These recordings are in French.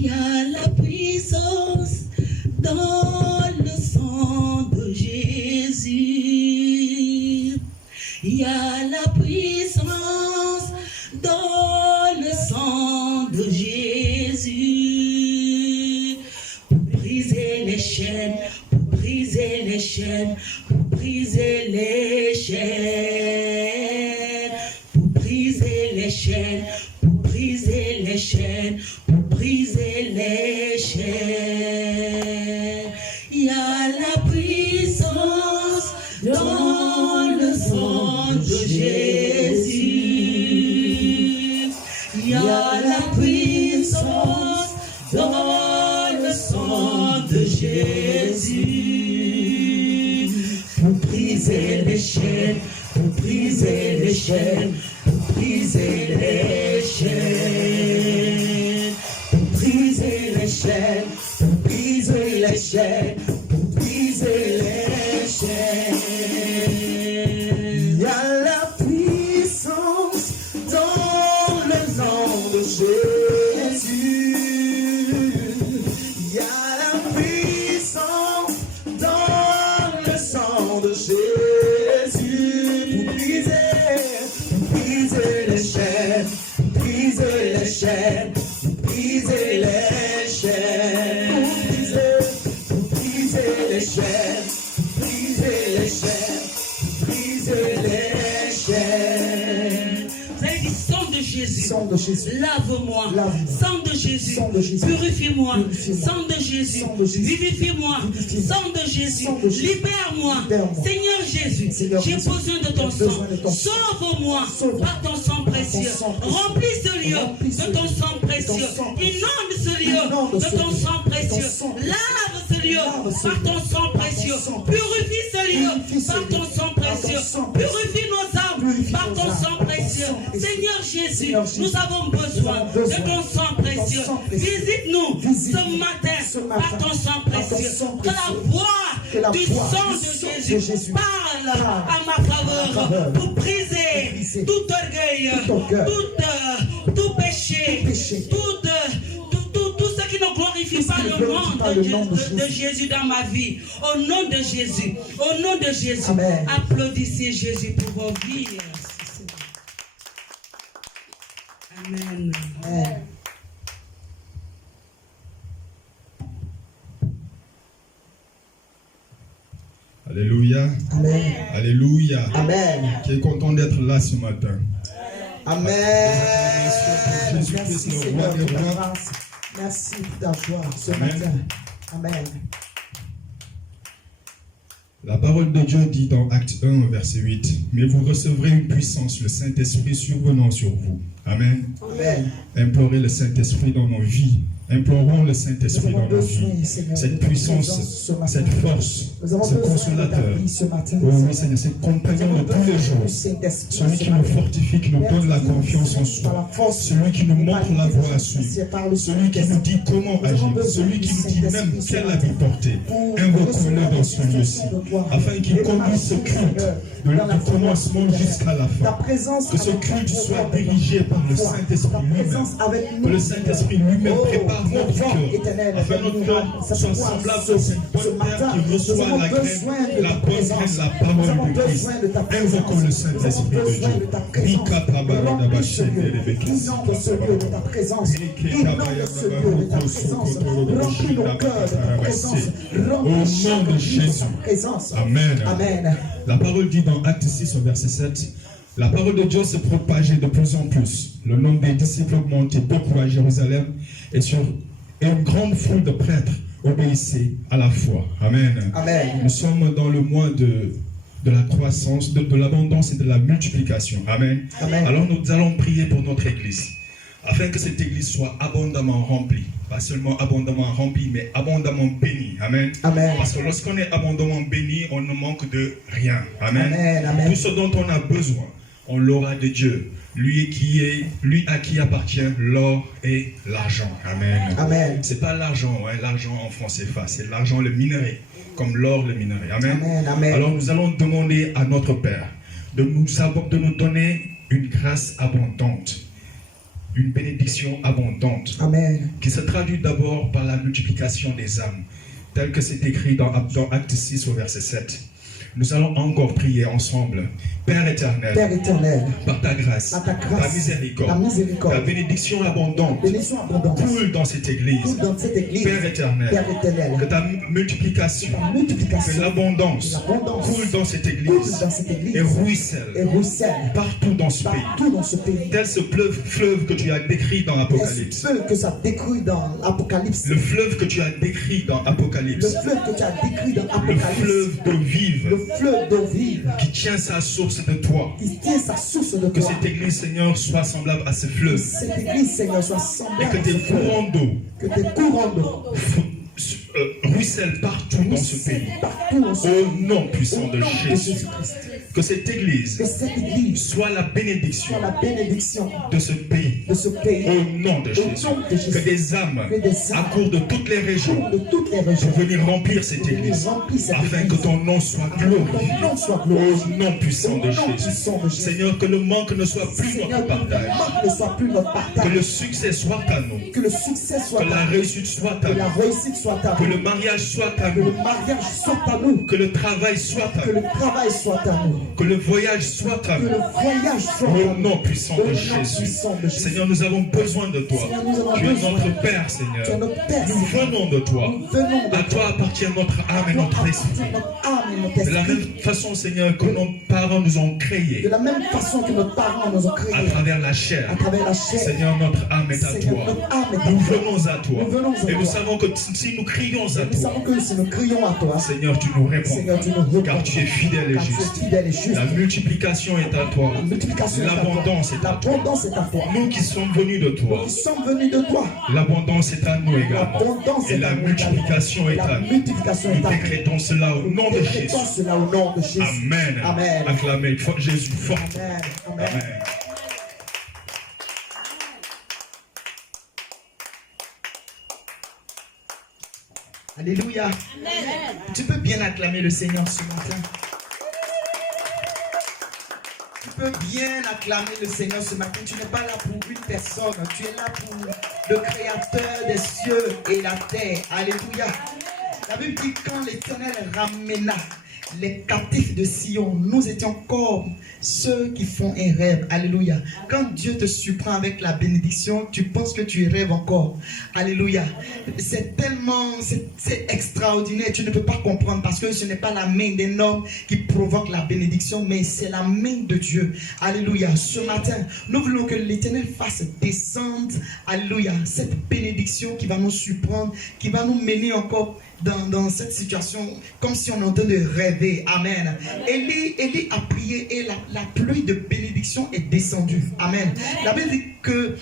Il y a la puissance dans le sang de Jésus. Il y a la puissance dans le sang de Jésus. Pour briser les chaînes, pour briser les chaînes, pour briser les chaînes. Pour briser les chaînes, pour briser les chaînes, pour briser les chaînes. Il y a la puissance dans le sang de Jésus. Il y a la puissance dans le sang de Jésus. Pour briser les chaînes, pour briser les chaînes, pour briser les chaînes. Pour briser les chaînes, pour briser les chaînes, pour briser les chaînes. Il y a la puissance dans le nom de Jésus. Il y a la puissance dans le sang de Jésus. Pour briser les chaînes, pour briser les chaînes, pour briser les chaînes, pour briser les chaînes, pour briser les chaînes, pour briser les chaînes. Vous avez dit sang de Jésus. Sang de Jésus. Lave-moi. Lave-moi. Sang de Jésus. Sang de Jésus. Purifie-moi. Purifie-moi. Sang de Jésus. Sang de Jésus. Vivifie-moi. Vivifie-moi. Sang de Jésus. Sang de Jésus. Libère-moi. Libère-moi. Seigneur Jésus, Seigneur j'ai Jésus, besoin de ton j'ai besoin sang. de ton sang. Sauve-moi Sauve-moi. par ton sang précieux. sang précieux. Remplis ce lieu Remplis ce de ton lieu sang de ton précieux. sang précieux. Inonde ce lieu Inonde de ce ton lieu sang de ton précieux. sang précieux. Lave ce lieu Lave ce par lieu ton sang par ton précieux. sang Purifie ce lieu Purifie ce par lieu ton sang par ton précieux. sang précieux. Purifie nos âmes Purifie par nos ton âmes sang par ton précieux. sang précieux. Seigneur Jésus, Seigneur Jésus, nous avons besoin nous avons de ton sang précieux. sang précieux. Visite-nous Visite-nous ce matin ce par matin ton sang par ton précieux. sang Que la précieux. voix Que la du voix sang du de sang de Jésus Jésus parle parle à ma faveur pour briser briser tout orgueil, tout orgueil, tout péché, tout ce qui ne glorifie pas le nom de Jésus dans ma vie. Au nom de Jésus, au nom de Jésus, Amen. applaudissez Jésus pour vos vies. Amen. Amen. Alléluia. Amen. Alléluia. Amen. Qui est content d'être là ce matin. Amen. Jésus-Christ, Merci le roi Seigneur des pour ta rois. grâce. Merci pour ta joie ce Amen. matin. Amen. La parole de Dieu dit dans Acte 1, verset 8, « Mais vous recevrez une puissance, le Saint-Esprit survenant sur vous. » Amen. Amen. Implorez le Saint-Esprit dans nos vies. Implorons le Saint-Esprit dans nos vies. Cette puissance, cette force, Nous avons ce besoin de ta consolateur. vie ce matin. Oh oui, Seigneur, c'est compagnon de tous les jours. Celui qui nous fortifie, qui nous donne la confiance en soi. Celui qui nous montre la voie à suivre. Celui qui nous dit comment agir. Celui qui nous dit même quel habit porter. Invoquons-le dans ce lieu-ci. Afin qu'il conduise ce culte du commencement jusqu'à la fin. Que ce culte soit dirigé par le Saint-Esprit lui-même. Que le Saint-Esprit lui-même prépare notre cœur. Afin que notre cœur soit semblable à cette bonne terre qui reçoit la graine, la bonne graine, la parole de Christ. Invoquons le Saint-Esprit de Dieu. Rika tabara dabache nerebeke sikasabara. Au nom de Jésus. Amen. Amen. La parole dit dans Acte 6 au verset 7, la parole de Dieu s'est propagée de plus en plus. Le nombre des disciples augmentait beaucoup à Jérusalem et une grande foule de prêtres obéissait à la foi. Amen. Amen. Nous sommes dans le mois de la croissance, de l'abondance et de la multiplication. Amen. Amen. Alors nous allons prier pour notre église, afin que cette église soit abondamment remplie. Pas seulement abondamment remplie, mais abondamment bénie. Amen. Amen. Parce que lorsqu'on est abondamment béni, on ne manque de rien. Amen. Amen. Amen. Tout ce dont on a besoin, on l'aura de Dieu. Lui à qui appartient l'or et l'argent. Amen. Amen. C'est pas l'argent, hein, l'argent en francs CFA, c'est l'argent, le minerai, comme l'or, le minerai. Amen. Amen. Amen. Alors nous allons demander à notre Père de nous donner une grâce abondante. une bénédiction abondante Amen. qui se traduit d'abord par la multiplication des âmes, tel que c'est écrit dans Acte 6 au verset 7. Nous allons encore prier ensemble. Père éternel, par ta grâce, ta miséricorde, ta bénédiction abondante coule dans cette église. Père éternel, que ta multiplication, que l'abondance coule dans cette église et ruisselle partout dans ce pays. Tel ce fleuve que tu as décrit dans Apocalypse. Le fleuve que tu as décrit dans Apocalypse. Le fleuve d'eau vive qui tient sa source de toi. Que cette église, Seigneur, soit semblable à ce fleuve. Et que tes courants d'eau ruissellent partout dans ce pays. Au nom puissant de Jésus. Que cette église soit la bénédiction de ce pays. Au nom de Jésus. Que des âmes accourent de toutes les régions pour venir remplir cette église. Afin que ton nom soit glorifié. Au nom puissant de Jésus. Seigneur, que le manque ne soit plus notre partage. Que le succès soit à nous. Que la réussite soit à nous. Que le mariage soit à nous. Que le travail soit à nous. Que le voyage soit à nous. Au nom puissant de Jésus. Seigneur, nous avons besoin de toi. Tu es notre Père, Seigneur. Nous venons de toi. À toi appartient notre âme et notre esprit. De la même façon, Seigneur, que nos parents nous ont créés. À travers la chair. Seigneur, notre âme est à toi. Nous venons à toi. Et nous savons que si nous crions à toi, Seigneur, tu nous réponds. Car tu es fidèle et juste. La multiplication est à toi. L'abondance est à toi. Nous qui sommes venus de toi. L'abondance est à nous également. Et la multiplication est à nous. Nous décrétons cela au nom de Jésus. Amen. Acclamez Jésus fort. Amen. Alléluia. Amen. Tu peux bien acclamer le Seigneur ce matin. Tu peux bien acclamer le Seigneur ce matin. Tu n'es pas là pour une personne. Tu es là pour le Créateur des cieux et la terre. Alléluia. La Bible dit quand l'Éternel ramena les captifs de Sion, nous étions comme ceux qui font un rêve. Alléluia. Quand Dieu te surprend avec la bénédiction, tu penses que tu rêves encore. Alléluia. C'est tellement, c'est extraordinaire. Tu ne peux pas comprendre parce que ce n'est pas la main d'un homme qui provoque la bénédiction, mais c'est la main de Dieu. Alléluia. Ce matin, nous voulons que l'Éternel fasse descendre, alléluia, cette bénédiction qui va nous surprendre, qui va nous mener encore dans cette situation comme si on est en train de rêver. Amen. Élie a prié et la pluie de bénédiction est descendue. Amen. La Bible dit que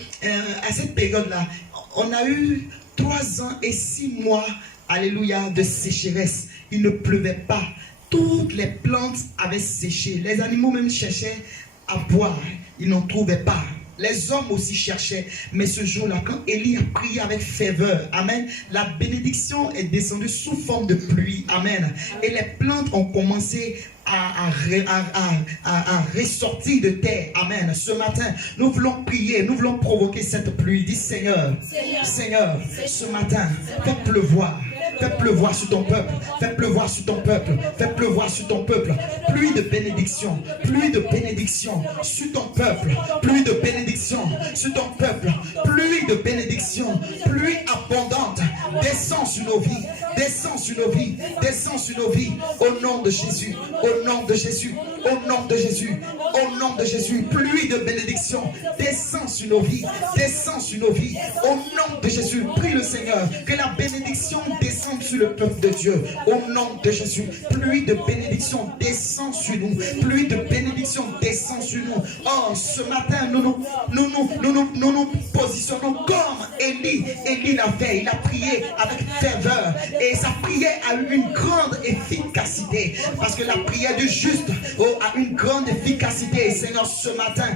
à cette période-là, on a eu 3 ans et 6 mois, alléluia, de sécheresse. Il ne pleuvait pas. Toutes les plantes avaient séché. Les animaux même cherchaient à boire. Ils n'en trouvaient pas. Les hommes aussi cherchaient, mais ce jour-là, quand Élie a prié avec ferveur, amen, la bénédiction est descendue sous forme de pluie, amen, et les plantes ont commencé à ressortir de terre, amen. Ce matin, nous voulons prier, nous voulons provoquer cette pluie. Dis Seigneur, ce matin, fais pleuvoir. Fais pleuvoir sur ton peuple. Fais pleuvoir sur ton peuple. Fais pleuvoir sur ton peuple. Pluie de bénédiction. Pluie de bénédiction sur ton peuple. Pluie de bénédiction sur ton peuple. Pluie de bénédiction. Pluie abondante. Descends sur nos vies. Descends sur nos vies. Descends sur nos vies. Au nom de Jésus. Au nom de Jésus. Au nom de Jésus. Au nom de Jésus. Pluie de bénédiction. Descends sur nos vies. Descends sur nos vies. Au nom de Jésus. Prie le Seigneur. Que la bénédiction descende sur le peuple de Dieu. Au nom de Jésus. Pluie de bénédiction descend sur nous. Pluie de bénédiction descend sur nous. Oh, ce matin, nous nous positionnons comme Élie. Élie l'a fait. Il a prié avec ferveur. Et sa prière a eu une grande efficacité. Parce que la prière du juste a une grande efficacité. Seigneur, ce matin,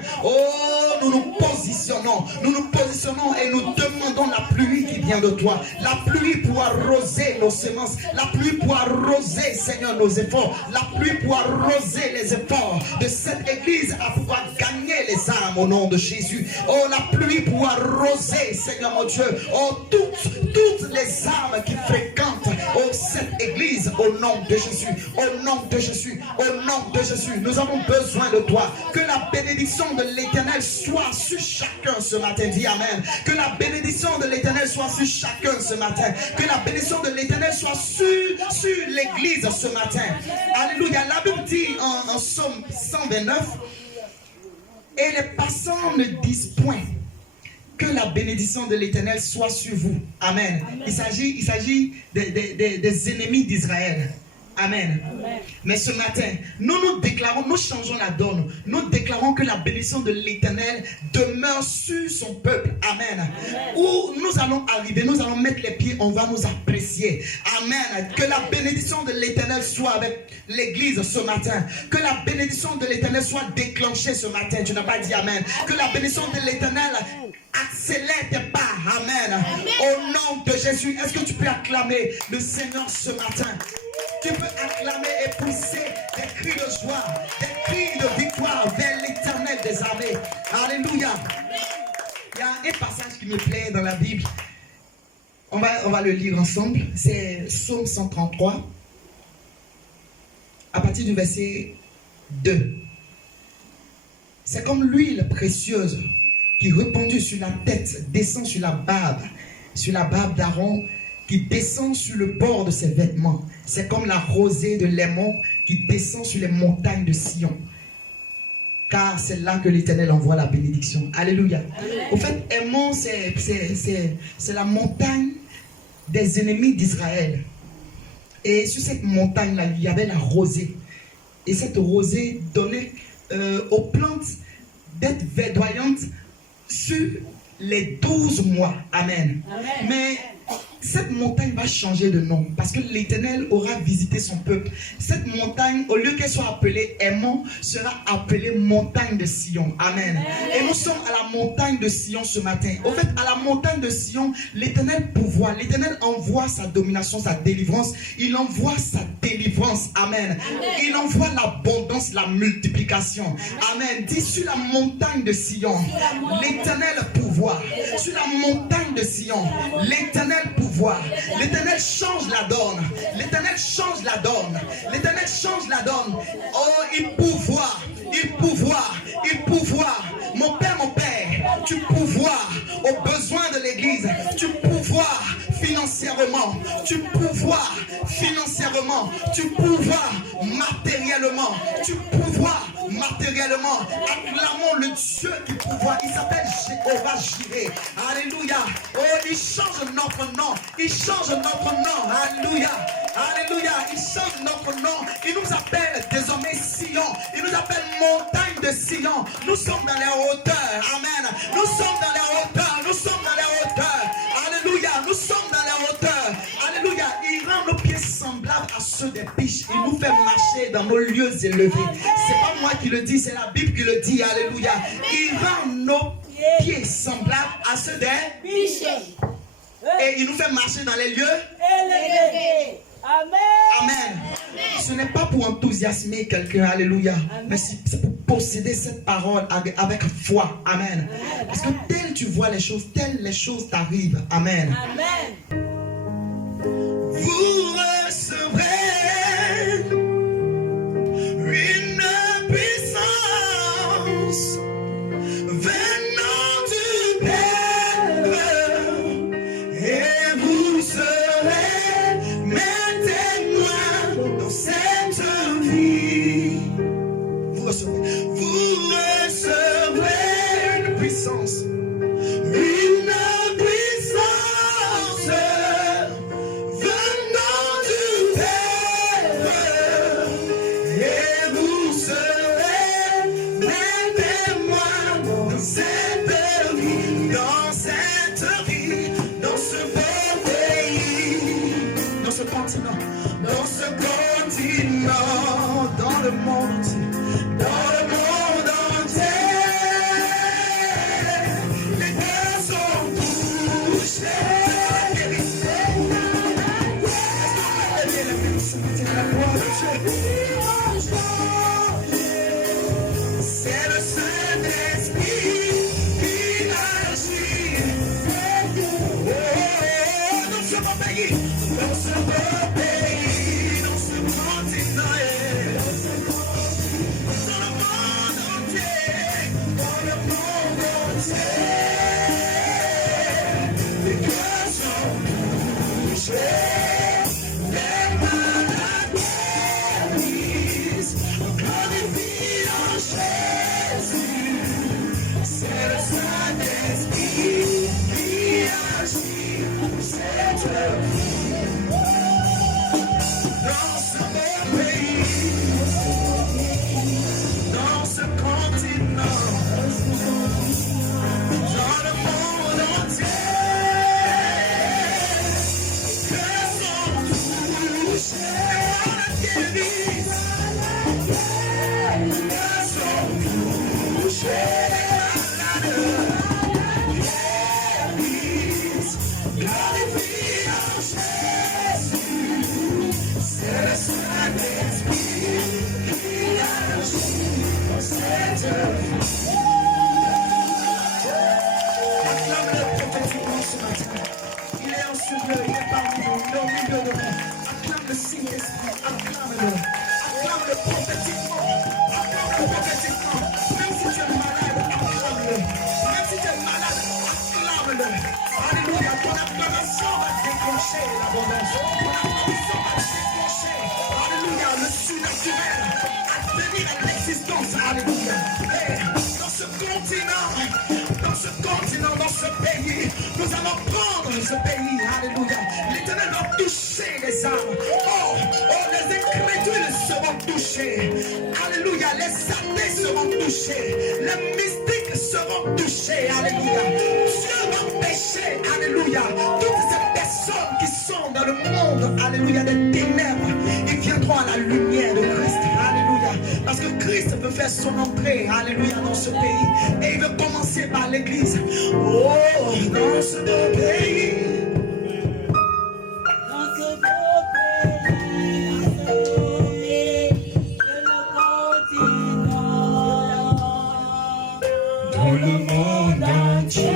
nous nous positionnons. Nous nous positionnons et nous demandons la pluie qui vient de toi. La pluie pour arroser nos semences. La pluie pour arroser, Seigneur, nos efforts. La pluie pour arroser les efforts de cette église l'église à pouvoir gagner les âmes au nom de Jésus. Oh, la pluie pour arroser, Seigneur mon Dieu. Oh, toutes les âmes qui fréquentent cette église au nom de Jésus. Au nom de Jésus. Au nom de Jésus. Nous avons besoin de toi. Que la bénédiction de l'Éternel soit sur chacun ce matin. Dis amen. Que la bénédiction de l'Éternel soit sur chacun ce matin. Que la bénédiction de l'Éternel soit sur l'église ce matin. Alléluia. La Bible dit en Psaume 129, et les passants ne disent point que la bénédiction de l'Éternel soit sur vous. Amen. Il s'agit des ennemis d'Israël. Amen. Amen. Mais ce matin, nous déclarons, nous changeons la donne. Nous déclarons que la bénédiction de l'Éternel demeure sur son peuple. Amen. Amen. Où nous allons arriver, nous allons mettre les pieds, on va nous apprécier. Amen. Que la bénédiction de l'Éternel soit avec l'église ce matin. Que la bénédiction de l'Éternel soit déclenchée ce matin. Tu n'as pas dit amen. Que la bénédiction de l'Éternel accélère tes pas. Amen. Amen. Au nom de Jésus, est-ce que tu peux acclamer le Seigneur ce matin? Tu peux acclamer et pousser des cris de joie, des cris de victoire vers l'Éternel des armées. Alléluia. Il y a un passage qui me plaît dans la Bible. On va le lire ensemble. C'est Psaume 133. À partir du verset 2. C'est comme l'huile précieuse qui répandue sur la tête descend sur la barbe d'Aaron, qui descend sur le bord de ses vêtements. C'est comme la rosée de l'Hémon qui descend sur les montagnes de Sion. Car c'est là que l'Éternel envoie la bénédiction. Alléluia. Au fait, Hémon, c'est la montagne des ennemis d'Israël. Et sur cette montagne-là, il y avait la rosée. Et cette rosée donnait aux plantes d'être verdoyantes sur les 12 mois. Amen. Amen. Mais cette montagne va changer de nom parce que l'Éternel aura visité son peuple. Cette montagne, au lieu qu'elle soit appelée Hémon, sera appelée montagne de Sion. Amen. Amen. Et nous sommes à la montagne de Sion ce matin. Au fait, à la montagne de Sion, l'Éternel pouvoir, l'Éternel envoie sa domination, sa délivrance. Il envoie sa délivrance. Amen. Amen. Il envoie l'abondance, la multiplication. Amen. Dis sur la montagne de Sion, l'Éternel pouvoir. Sur la montagne de Sion, l'Éternel pouvoir. L'Éternel change la donne. L'Éternel change la donne. L'Éternel change la donne. Oh, il pouvoir. Il pouvoir. Il pouvoir. Mon Père, tu pouvoir aux besoins de l'Église. Tu pouvoir financièrement. Tu pouvoir financièrement. Tu pouvoir matériellement. Tu pouvoir matériellement. Acclamons le Dieu qui pouvoir. Il s'appelle Jéhovah Jireh. Alléluia. Oh, il change notre nom. Il change notre nom. Alléluia. Alléluia. Il change notre nom. Il nous appelle désormais Sion. Il nous appelle montagne de Sion. Nous sommes dans les hauteurs. Amen. Nous sommes dans les hauteurs. Nous sommes dans les hauteurs. Alléluia. Nous sommes dans les hauteurs. Alléluia. Il rend nos pieds semblables à ceux des biches. Il nous fait marcher dans nos lieux élevés. C'est pas moi qui le dis, c'est la Bible qui le dit. Alléluia. Il rend nos pieds semblables à ceux des biches. Et il nous fait marcher dans les lieux élevés. Amen. Amen. Ce n'est pas pour enthousiasmer quelqu'un, alléluia, mais c'est pour posséder cette parole avec foi. Amen. Parce que tel tu vois les choses, telles les choses t'arrivent. Amen. Amen. Vous recevrez une puissance venant du Père, et vous serez mes témoins dans cette vie. Vous recevrez une puissance ce beau pays, dans ce beau pays, dans ce continent, dans le monde entier, dans le monde entier. Les cœurs sont touchés, les malades guérissent, glorifie en Jésus. C'est le Saint-Esprit qui agit, c'est dans ce beau pays, dans ce continent, dans le monde entier. Que sont touchés par la guérison, que sont touchés. Acclame-le prophétiquement ce matin. Il est en survie, il est parmi nous, il est au milieu de nous. Acclame le Saint-Esprit, acclame-le. Acclame-le prophétiquement. Acclame-le prophétiquement. Même si tu es malade, acclame-le. Même si tu es malade, acclame-le. Alléluia. Ton acclamation va déclencher l'abondance. Ton acclamation va déclencher, alléluia, le surnaturel à venir à l'existence. Alléluia. Et dans ce continent, dans ce pays, nous allons prendre ce pays. Alléluia. L'Éternel va toucher les âmes. Oh, les incrédules seront touchés. Alléluia. Les athées seront touchés. Les mystiques seront touchés. Alléluia. Dieu va pécher. Alléluia. Toutes ces personnes qui sont dans le monde, alléluia, des ténèbres, ils viendront à la lumière de Christ. Alléluia. Parce que Christ veut faire son entrée, alléluia, dans ce pays. Et il veut commencer par l'église. Oh, dans ce beau pays. Dans ce beau pays, de le continent, Dans le monde entier.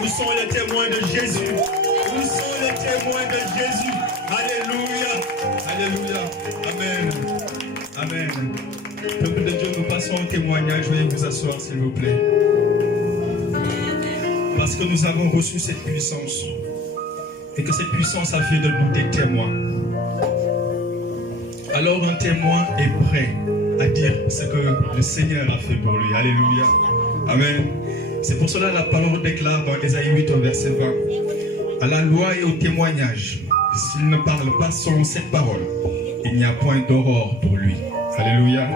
Nous sommes les témoins de Jésus. Nous sommes les témoins de Jésus. Alléluia. Alléluia. Amen. Amen. Peuple de Dieu, nous passons au témoignage. Veuillez vous asseoir, s'il vous plaît. Parce que nous avons reçu cette puissance. Et que cette puissance a fait de nous des témoins. Alors un témoin est prêt à dire ce que le Seigneur a fait pour lui. Alléluia. Amen. C'est pour cela que la parole déclare dans Ésaïe 8 au verset 20. À la loi et au témoignage, s'il ne parle pas selon cette parole, il n'y a point d'aurore pour lui. Alléluia.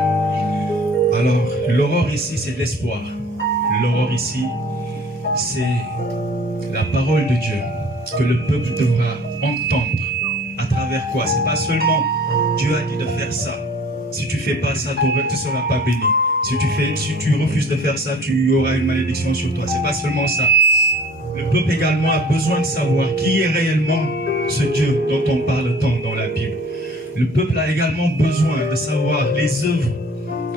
Alors, l'aurore ici, c'est l'espoir. L'aurore ici, c'est la parole de Dieu que le peuple devra entendre. À travers quoi? C'est pas seulement Dieu a dit de faire ça. Si tu fais pas ça, tu ne seras pas béni. Si tu refuses de faire ça, tu auras une malédiction sur toi. C'est pas seulement ça. Le peuple également a besoin de savoir qui est réellement ce Dieu dont on parle tant dans la Bible. Le peuple a également besoin de savoir les œuvres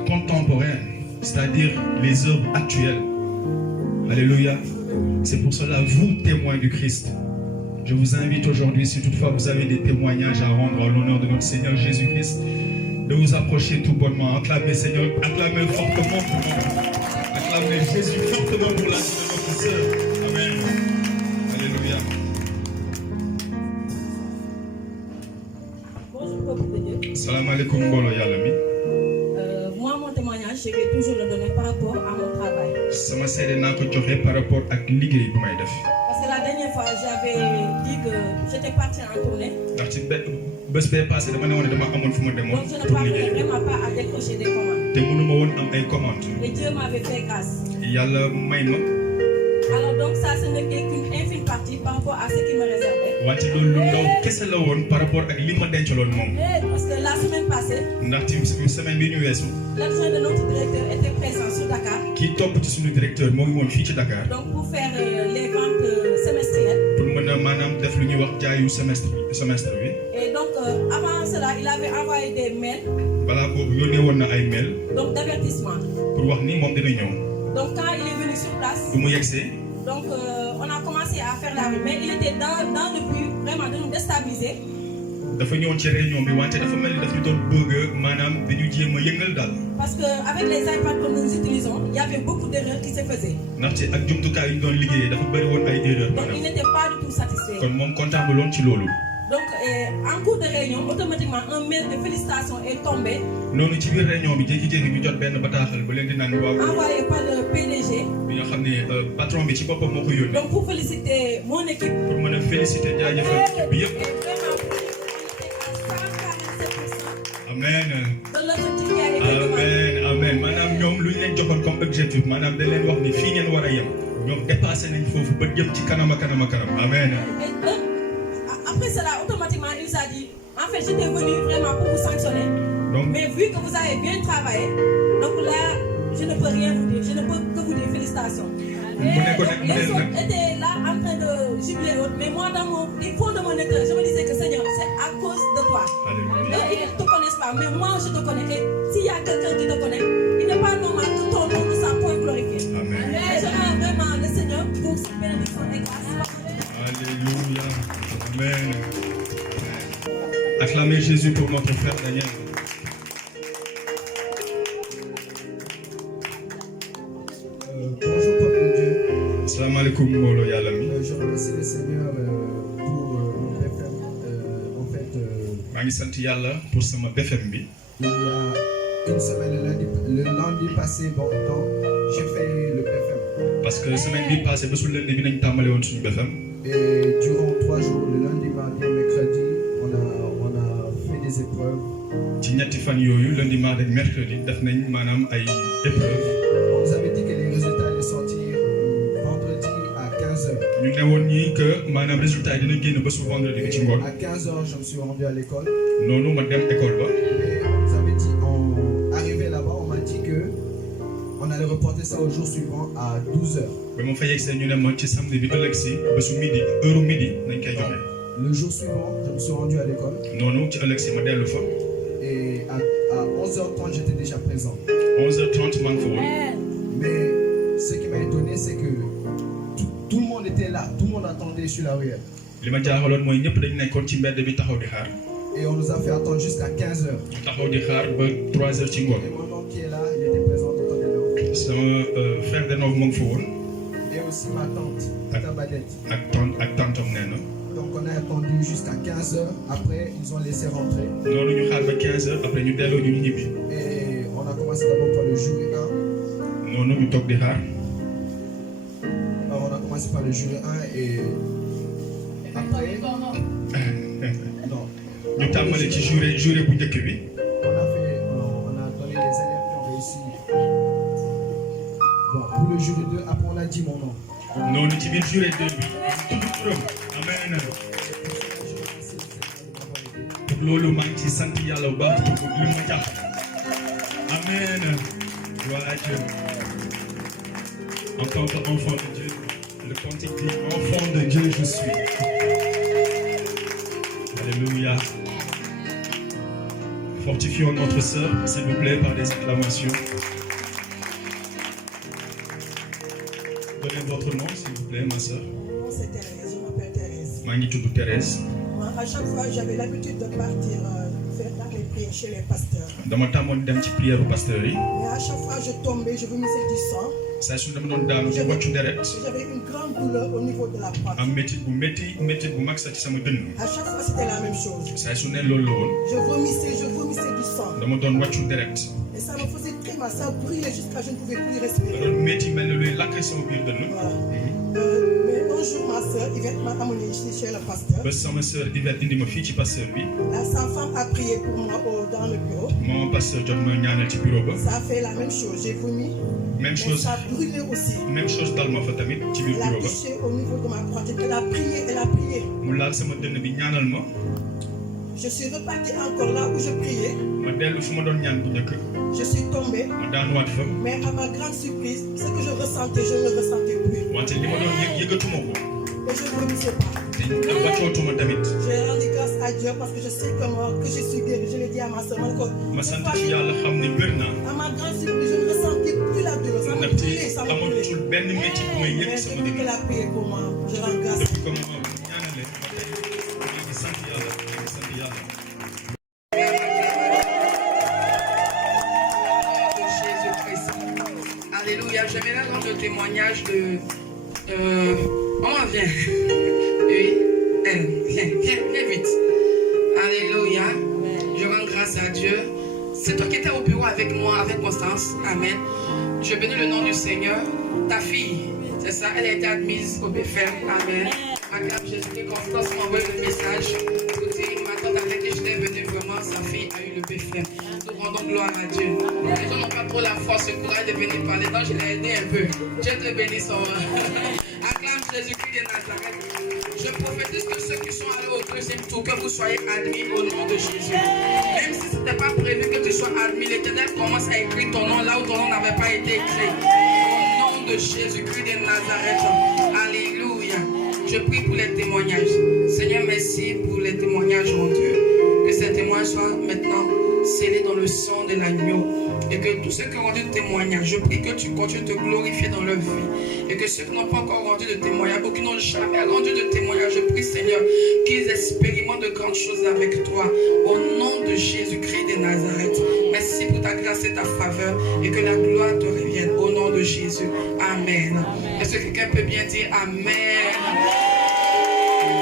contemporaines, c'est-à-dire les œuvres actuelles. Alléluia. C'est pour cela, vous, témoins du Christ, je vous invite aujourd'hui, si toutefois vous avez des témoignages à rendre en l'honneur de notre Seigneur Jésus-Christ, de vous approcher tout bonnement. Acclamez Seigneur, acclamez fortement pour nous. Acclamez Jésus fortement pour la vie de notre sœur. Amen. Alléluia. Bonjour peuple de Dieu. Salam alaikum bolo yalami. Moi, mon témoignage, je vais toujours le donner par rapport à mon travail. Sama seede naa ko joxe par rapport ak liggéey bu may def. Parce que la dernière fois, j'avais dit que j'étais partie en tournée. Ndax ci bés bee passé dama ne woon dama amoon fu ma demoon Donc je ne pour parvenais liggéey. vraiment pas à décrocher des commandes. te mënuma woon am ay commandes. Et Dieu m'avait fait grâce. Yàlla may ma. Alors Donc ça, ce n'est qu'une infime partie par rapport à ce qu'il me réservait. wante loolu lu ndaw kese la woon par rapport ak li ma dencaloon moom. Parce que la semaine passée, ndaxte semaine bi ñu weesu. l'adjoint de notre directeur était présent sur Dakar. kii topp ci suñu directeur moo ngi woon fii ci Dakar. Donc pour faire les ventes semestrielles. pour mën a maanaam def lu ñuy wax jaayu semestre bi. Et donc avant cela, il avait envoyé des mails. balaa boobu yónnee woon na ay mail. Donc d'avertissement. pour wax ni moom dina ñëw. Donc quand il est venu sur place. bu mu yegsee. Donc on a commencé à faire la rue, mais il était dans le but vraiment de nous déstabiliser. dafa ñëwoon ci réunion bi wante dafa mel ni daf ñu doon bëgg maanaam dañu jéem a yëngal daal. Parce que avec les iPads que nous utilisons, il y avait beaucoup d'erreurs qui se faisaient. ndaxte ak jumtukaay yu ñu doon liggéeyee dafa bëri woon ay erreurs Donc maanaam. il n'était pas du tout satisfait. kon moom kontaan loon ci loolu. Donc en cours de réunion, automatiquement un mail de félicitations est tombé. noonu ci biir réunion bi jékki-jékki ñu jot benn bataaxal ba leen di naan waaw. Envoyé par le PDG. bi nga xam ne patron bi ci boppam moo ko yónnee. Donc pour féliciter mon équipe. pour mën a féliciter jaajëfal équipe bi yëpp. amen. amen amen maanaam ñoom lu ñu leen joxoon comme objectif maanaam dañ leen wax ni fii ngeen war a yem ñoom dépassé nañ foofu ba jëm ci kanam a kanam a kanam amen. Après cela, automatiquement, il nous a dit, en fait, j'étais venu vraiment pour vous sanctionner. Donc, mais vu que vous avez bien travaillé, donc là, je ne peux rien vous dire. Je ne peux que vous dire félicitations. Les autres étaient là en train de jubiler, mais moi, dans mon fond de mon cœur, je me disais que Seigneur, c'est à cause de toi. Eux, ils ne te connaissent pas, mais moi, je te connais. Et s'il y a quelqu'un qui te connaît, il n'est pas normal que ton nom ne soit point glorifié. Amen. Et je rends vraiment le Seigneur pour sa bénédiction et grâce. Alléluia. Amen. Acclamez Jésus pour notre frère Daniel. Bonjour peuple de Dieu. Salam alaikum molo yalla mi. Je remercie le Seigneur pour mon BFM. En fait, maa ngi sant yàlla pour sama BFM bi. il y a une semaine, le lundi passé, bon temps, j'ai fait le BFM. Parce que semaine bi passé bésu lundi bi nañ tàmbale woon suñu BFM. Et durant 3 jours, le lundi, mardi et mercredi, on a fait des épreuves. ci ñetti fan yooyu lundi mardi ak mercredi def nañ maanaam ay épreuves. On nous avait dit que les résultats allaient sortir vendredi à 15h. ñu ne woon ñii que maanaam résultat yi dina génn bésu vendredi bi ci ngoon. À 15h, je me suis rendu à l'école. noonu ma dem école ba. Et on nous avait dit, arrivé là-bas, on m'a dit que on allait reporter ça au jour suivant à 12h. ba ma fa yegsee ñu ne ma ci samedi bi ëllëg si bésu midi heure midi nañ koy joxe. Le jour suivant, je me suis rendu à l'école. noonu ci ëllëg si ma dellu fa. Et à 11h30, j'étais déjà présent. 11h30 maa ngi fa woon. Mais ce qui m'a étonné, c'est que tout le monde était là, tout le monde attendait sur la ruelle. li ma jaaxaloon mooy ñëpp dañu nekkoon ci mbedd bi taxaw di xaar. Et on nous a fait attendre jusqu'à 15h. taxaw di xaar ba 3h ci ngoon. Et mon oncle qui est là, il était présent dans ton élan. sama frère de Nov mu ngi fa woon. Et aussi ma tante, Tata Badette. ak tantam nee na. Donc on a attendu jusqu'à 15h. Après, ils ont laissé rentrer. noonu ñu xaar ba 15h après ñu delloo ñu ñibbi. Et on a commencé d'abord par le jury 1. noonu ñu toog di xaar. Alors on a commencé par le jury 1 et après... non. ñu tàmbali ci juré bu njëkk bi. On a donné les élèves qui ont réussi. Bon, pour le jury 2, après on a dit mon nom. noonu ci biir juré 2 bi tudd turam. amen. pour loolu maa ngi ci sant yàlla bu baax pour li ma jàpp. amen. gloire à Dieu. En tant qu'enfant de Dieu, le cantique dit enfant de Dieu je suis. Alléluia. Fortifions notre sœur, s'il vous plaît, par des acclamations. Donnez votre nom, s'il vous plaît, ma sœur. Mon nom c'est Thérèse, je m'appelle Thérèse. maa ngi tudd Thérèse. Moi, à chaque fois, j'avais l'habitude de partir faire dans les prières chez les pasteurs. dama tàmmoon dem ci prière u pasteur yi. Mais à chaque fois, je tombais, je vomissais du sang. saa su dama doon daanu ci wàccu deret. J'avais une grande douleur au niveau de la poitrine. am métit bu mag sax ci sama dënn. À chaque fois, c'était la même chose. saa su ne loolu la woon. Je vomissais du sang. dama doon wàccu deret. Et ça me faisait très mal, ça brûlait jusqu'à je ne pouvais plus da respirer. doon métti mel ne luy lakk sama biir dënn. Voilà. Mais un jour, ma soeur Yvette m'a amené chez le pasteur. ba sama sœur Yvette indi ma fii ci pasteur bi. La femme a prié pour moi dans le bureau. moom pasteur jot ma ñaanal ci bureau ba. Ça a fait la même chose. J'ai vomi. Même chose. Ça a brûlé aussi. Même chose dans ma famille. Elle a touché au niveau de ma poitrine. Elle a prié, elle a prié. Je suis reparti encore là où je priais. Je suis tombé. Mais à ma grande surprise, ce que je ressentais, je ne le ressentais plus. Et je ne remisais pas. J'ai rendu grâce à Dieu parce que je sais que je suis guéri. Je l'ai dit à ma soeur. À ma grande surprise, je ne ressentais plus la douleur. Ça m'a brûlé, ça m'a brûlé. Mais depuis qu'elle a prié pour moi, je rends grâce à Dieu. Alléluia, j'aimerais rendre le témoignage de... Maman, viens. Oui, elle, viens vite. Alléluia, je rends grâce à Dieu. C'est toi qui étais au bureau avec moi, avec Constance. Amen. Je bénis le nom du Seigneur. Ta fille, c'est ça, elle a été admise au BFM. Amen. Acclame Jésus-Christ. Constance m'a envoyé le message pour dire ma tante avec qui j'étais venue, vraiment, sa fille a eu le BFM. Nous rendons gloire à Dieu. Les gens n'ont pas trop la force, le courage de venir parler, donc je l'ai aidé un peu. Dieu te bénisse. Acclame Jésus-Christ de Nazareth. Je prophétise que ceux qui sont allés au deuxième tour, que vous soyez admis au nom de Jésus. Même si ce n'était pas prévu que tu sois admis, l'Éternel commence à écrire ton nom là où ton nom n'avait pas été écrit. Au nom de Jésus-Christ de Nazareth. Alléluia. Je prie pour les témoignages. Seigneur, merci pour les témoignages rendus. Que ces témoignages soient maintenant scellés dans le sang de l'agneau. Et que tous ceux qui ont rendu de témoignages, je prie que tu continues de te glorifier dans leur vie. Et que ceux qui n'ont pas encore rendu de témoignages, ou qui n'ont jamais rendu de témoignages, je prie Seigneur qu'ils expérimentent de grandes choses avec toi. Au nom de Jésus-Christ de Nazareth. Merci pour ta grâce et ta faveur. Et que la gloire te revienne. Au nom de Jésus. Amen. Est-ce que quelqu'un peut bien dire Amen?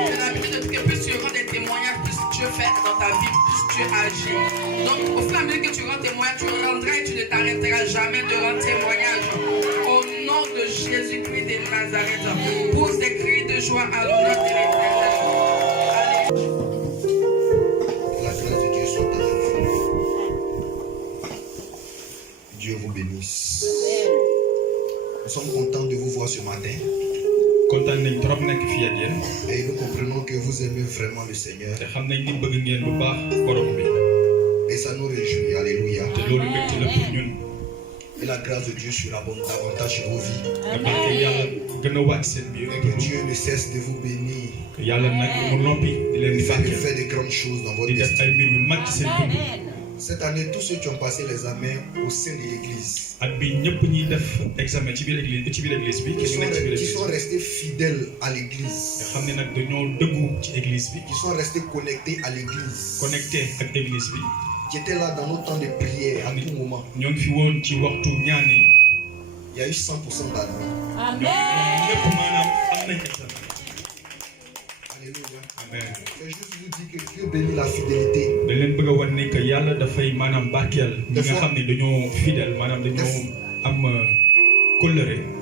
C'est l'habitude de que plus tu rends des témoignages, plus Dieu fait dans ta vie, plus Dieu agit. Donc, au fur et à mesure que tu rends témoignage, tu rendras et tu ne t'arrêteras jamais de rendre témoignage. Au nom de Jésus-Christ de Nazareth, pousse des cris de joie à l'honneur de l'Éternel. La grâce de Dieu soit avec vous. Dieu vous bénisse. Nous sommes contents de vous voir ce matin. Et nous comprenons que vous aimez vraiment le Seigneur. Et ça nous réjouit. Alléluia. Et la grâce de Dieu sera davantage sur vos vies. Et que Dieu ne cesse de vous bénir. Il va faire de grandes choses dans votre destin. Cette année, tous ceux qui ont passé l'examen au sein de l'église, qui sont restés fidèles à l'église, qui sont restés connectés à l'église, qui étaient là dans nos temps de prière à tout moment, il y a eu 100% d'admis. Amen. Alléluia. Amen. Je vais juste vous dire que Dieu bénit la fidélité.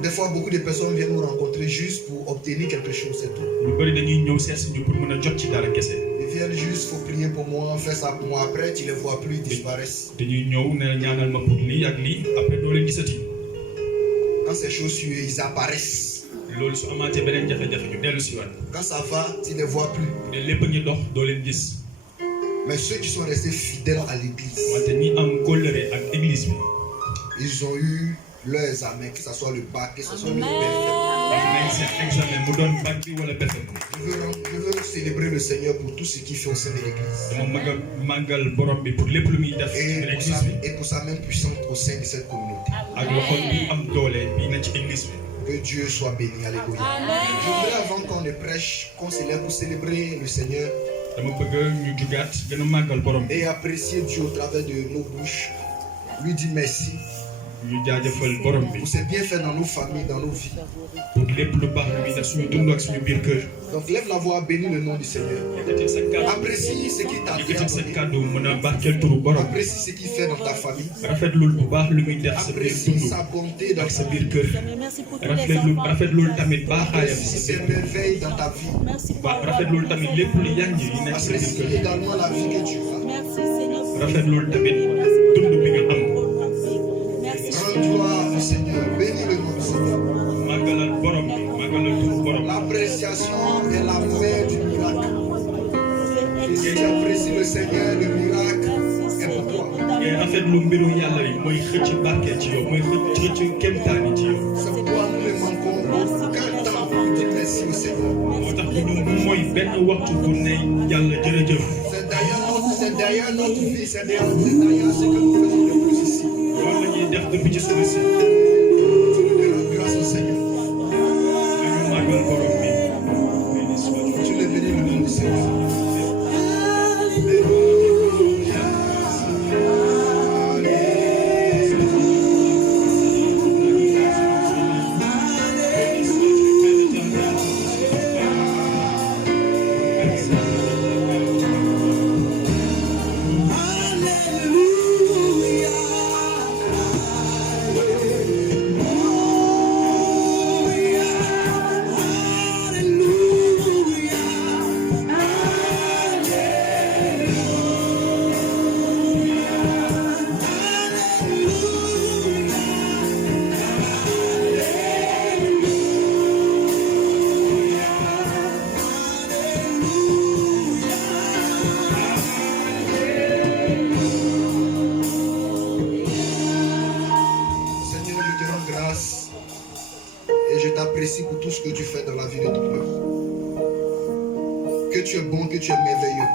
Des fois, beaucoup de personnes viennent nous rencontrer juste pour obtenir quelque chose, c'est tout. Ils viennent juste pour prier pour moi, faire ça pour moi. Après, tu les vois plus, ils disparaissent. Quand ces choses suivent, ils apparaissent. Quand ça va, tu ne les vois plus. Mais ceux qui sont restés fidèles à l'église, ils ont eu leurs examens, que ce soit le bac, que ce soit le BFM. Je veux célébrer le Seigneur pour tout ce qu'il fait au sein de l'église. Et pour sa main puissante au sein de cette communauté. Que Dieu soit béni. Alléluia. Je voudrais avant qu'on ne prêche, qu'on célèbre pour célébrer le Seigneur. Et apprécier Dieu au travers de nos bouches. Lui dire merci. Pour ses bienfaits dans nos familles, dans nos vies. Donc lève la voix, bénis le nom du Seigneur. Apprécie ce qu'il t'a donné. Apprécie ce qu'il fait dans ta famille. Apprécie sa bonté dans ta vie. Merci pour tous les enfants. Apprécie ses merveilles dans ta vie. Apprécie également la vie que tu as. Merci Seigneur. Rends gloire au Seigneur. situation est la mère du miracle. Et si tu apprécies le Seigneur, le miracle est pour toi. Et en fait, lu mbiru yàlla yi mooy xëcc barke ci yow mooy xëcc kéemtaani ci yow. C'est pourquoi nous ne manquons aucun temps pour dire merci au Seigneur. moo tax ñu mooy benn waxtu bu ne yàlla jërëjëf. C'est derrière notre vie, c'est derrière ce que nous faisons de plus ici. loolu la ñuy def depuis ci suñu si. Tu nous donnes grâce au Seigneur. ñu màggal borom bi. Tu le bénis le nom du Seigneur. Pour tout ce que tu fais dans la vie de ton peuple. Que tu es bon, que tu es merveilleux.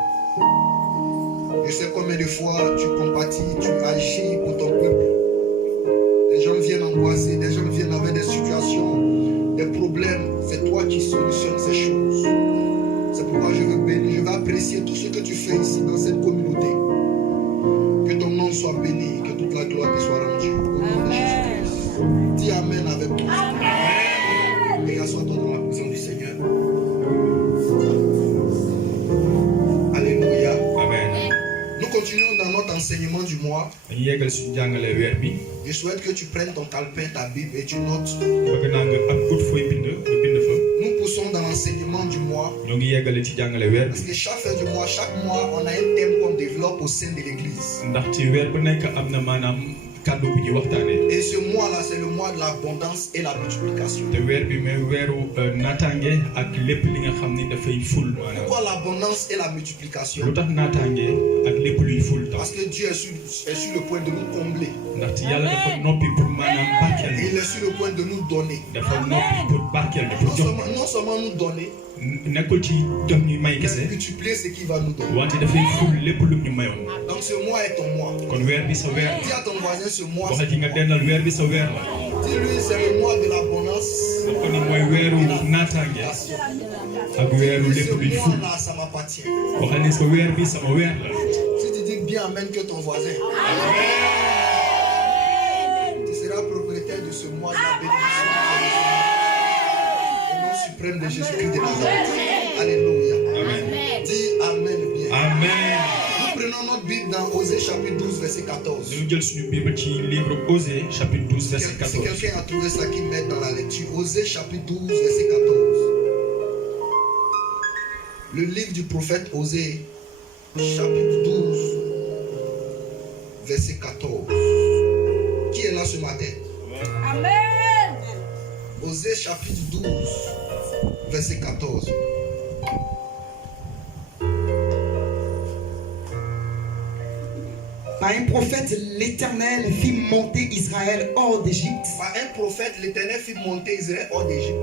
Je sais combien de fois tu compatis, tu agis pour ton peuple. Des gens viennent angoissés, des gens viennent avec des situations, des problèmes. C'est toi qui solutionnes ces choses. C'est pourquoi je veux bénir, je veux apprécier tout ce que tu fais ici dans cette communauté. Que ton nom soit béni, que toute la gloire te soit rendue. Au nom de Jésus-Christ. Dis Amen avec tout. Et assois-toi dans la présence du Seigneur. Alléluia. Amen. Nous continuons dans notre enseignement du mois. dañuy yeggal suñu jàngale weer bi. Je souhaite que tu prennes ton calepin, ta Bible et tu notes. bëgg naa nga am ut fooy bind nga bind fa. Nous poussons dans l'enseignement du mois. ñoo ngi yeggale ci jàngale weer Parce bi. que chaque fin du mois, chaque mois, on a un thème qu'on développe au sein de l'église. ndax ci weer bu nekk am na maanaam kàddu bu ñuy waxtaanee. Et ce mois-là, c'est le mois de l'abondance et la multiplication. te weer bi mais weeru naataange ak lépp li nga xam ni dafay ful maanaam. Pourquoi l'abondance et la multiplication? lu tax naataange ak lépp luy ful tax. Parce que Dieu est sur le point de nous combler. ndaxte yàlla dafa noppi pour maanaam barkeel. Et il est sur le point de nous donner. dafa noppi pour barkeel bi pour jox. Non seulement nous donner, nekkul ci jox ñu may mais kese. multiplier ce qu'il va nous donner. wante dafay ful lépp lu ñu mayoon. Donc ce mois est ton mois. kon weer bi sa weer. Dis à ton voisin ce mois. waxal ci nga dendal weer bi sa weer la. Dis-lui c'est le mois de l'abondance. kon ni mooy weeru naataange ak weeru lépp luy Ce ful. mois-là, ça m'appartient. waxal ni sa weer bi sama weer la. Si tu dis bien amen que ton voisin. Tu seras propriétaire de ce mois de la bénédiction. Au nom suprême de Jésus-Christ de Nazareth. Alléluia. Amen. Dis amen bien. Amen. Nous prenons notre Bible dans Osée chapitre 12 verset 14. dañu jël suñu Bible ci livre Osée chapitre 12 verset Si 14. quelqu'un a trouvé ça, qu'il mette dans la lecture. Osée chapitre 12 verset 14. Le livre du prophète Osée chapitre 12 verset 14. Qui est là ce matin? Amen. Osée chapitre 12 verset 14. Par un prophète, l'Éternel fit monter Israël hors d'Égypte. Par un prophète, l'Éternel fit monter Israël hors d'Égypte.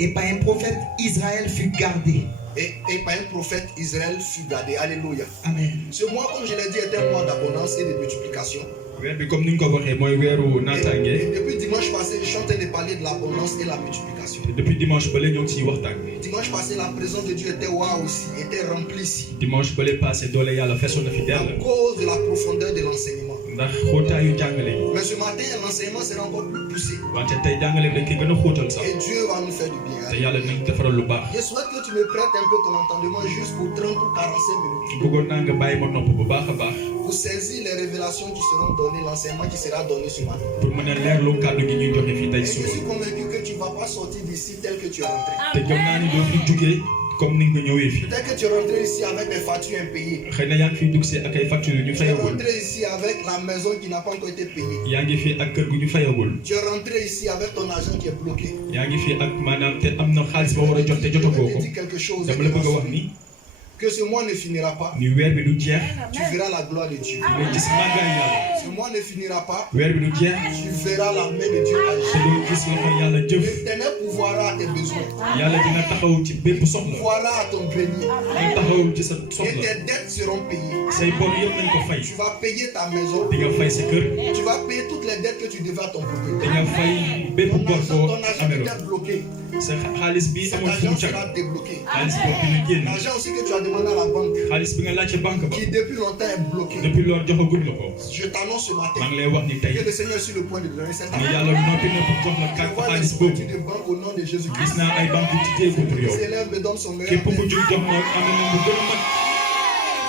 Et par un prophète, Israël fut gardé. Et par un prophète, Israël fut gardé. Alléluia. Amen. Ce mois, comme je l'ai dit, est un mois d'abondance et de multiplication. weer bi comme ni nga ko waxee mooy weeru naataange. Et depuis dimanche passé, je suis en train de parler de l'abondance et la multiplication. depuis dimanche bële ñoo ngi ciy waxtaan. Dimanche passé, la présence de Dieu était waouh aussi, était remplie ici. dimanche bële passé doole yàlla feesoon na fi À dell. cause de la profondeur de l'enseignement. ndax xóotaayu jàngale yi. Mais ce matin, l'enseignement sera encore plus poussé. wante tey jàngale bi dañ koy gën a xóotal sax. Et Dieu va nous faire du bien. te yàlla nañ defaral lu baax. Je souhaite que tu me prêtes un peu ton entendement juste pour 30 ou 45 minutes. bëggoon naa nga bàyyi ma nopp bu baax a baax. Pour saisir les révélations qui seront données, l'enseignement qui sera donné ce matin. pour mën a leerlu kàddu gi ñuy joxe fii tey Et je suba. suis convaincu que tu ne vas pas sortir d'ici tel que tu es rentré. te gëm naa ni doo fi jugee comme ni nga ñëwee fii. Peut-être que tu es rentré ici avec des factures impayées. xëy na yaa ngi fi dugg si ak ay factures yu ñu Tu es fayagul. rentré ici avec la maison qui n'a pas encore été payée. yaa ngi fi ak kër gu ñu fayagul. Tu es rentré ici avec ton argent qui est bloqué. yaa ngi fi ak maanaam te am na xaalis boo war a jot te jotagoo ko. Je te dis quelque chose. dama la bëgg a wax ni. Que ce mois ne finira pas. ni weer bi du jeex. Tu verras la gloire de Dieu. nga gis màggaay yàlla. Ce mois ne finira pas. weer bi du jeex. Tu verras la main de Dieu te agir. doo gis loxo yàlla jëf. L'Éternel pourvoira à tes besoins. yàlla dina taxaw ci bépp soxla. Pourvoira à ton grenier. dina taxaw ci sa Et soxla. tes dettes seront payées. say bor yëpp nañ ko fay. Tu vas payer ta maison. di nga fay sa kër. Tu vas payer toutes les dettes que tu devais à ton di propriétaire. nga fay bépp bor boo Ton argent amee était bloqué. sa xaalis bi Cet amul fu mu argent cag. sera débloqué. xaalis boobu dina génn. L'argent aussi que tu as demandé à la banque, xaalis bi nga laaj ci banque ba. qui depuis longtemps est bloqué. depuis loolu joxagul la ko. Je t'annonce ce maa matin ngi lay wax ni tey. que le Seigneur est sur le point de donner cet mais argent. yàlla noppi na pour jox la Je carte vois les xaalis structures boobu. de banque au nom de Jésus-Christ. gis naa ay banque ci téye ko pour yow. S'élève me donne son meilleur. képp ku jug jox ma am na bu gën a mag.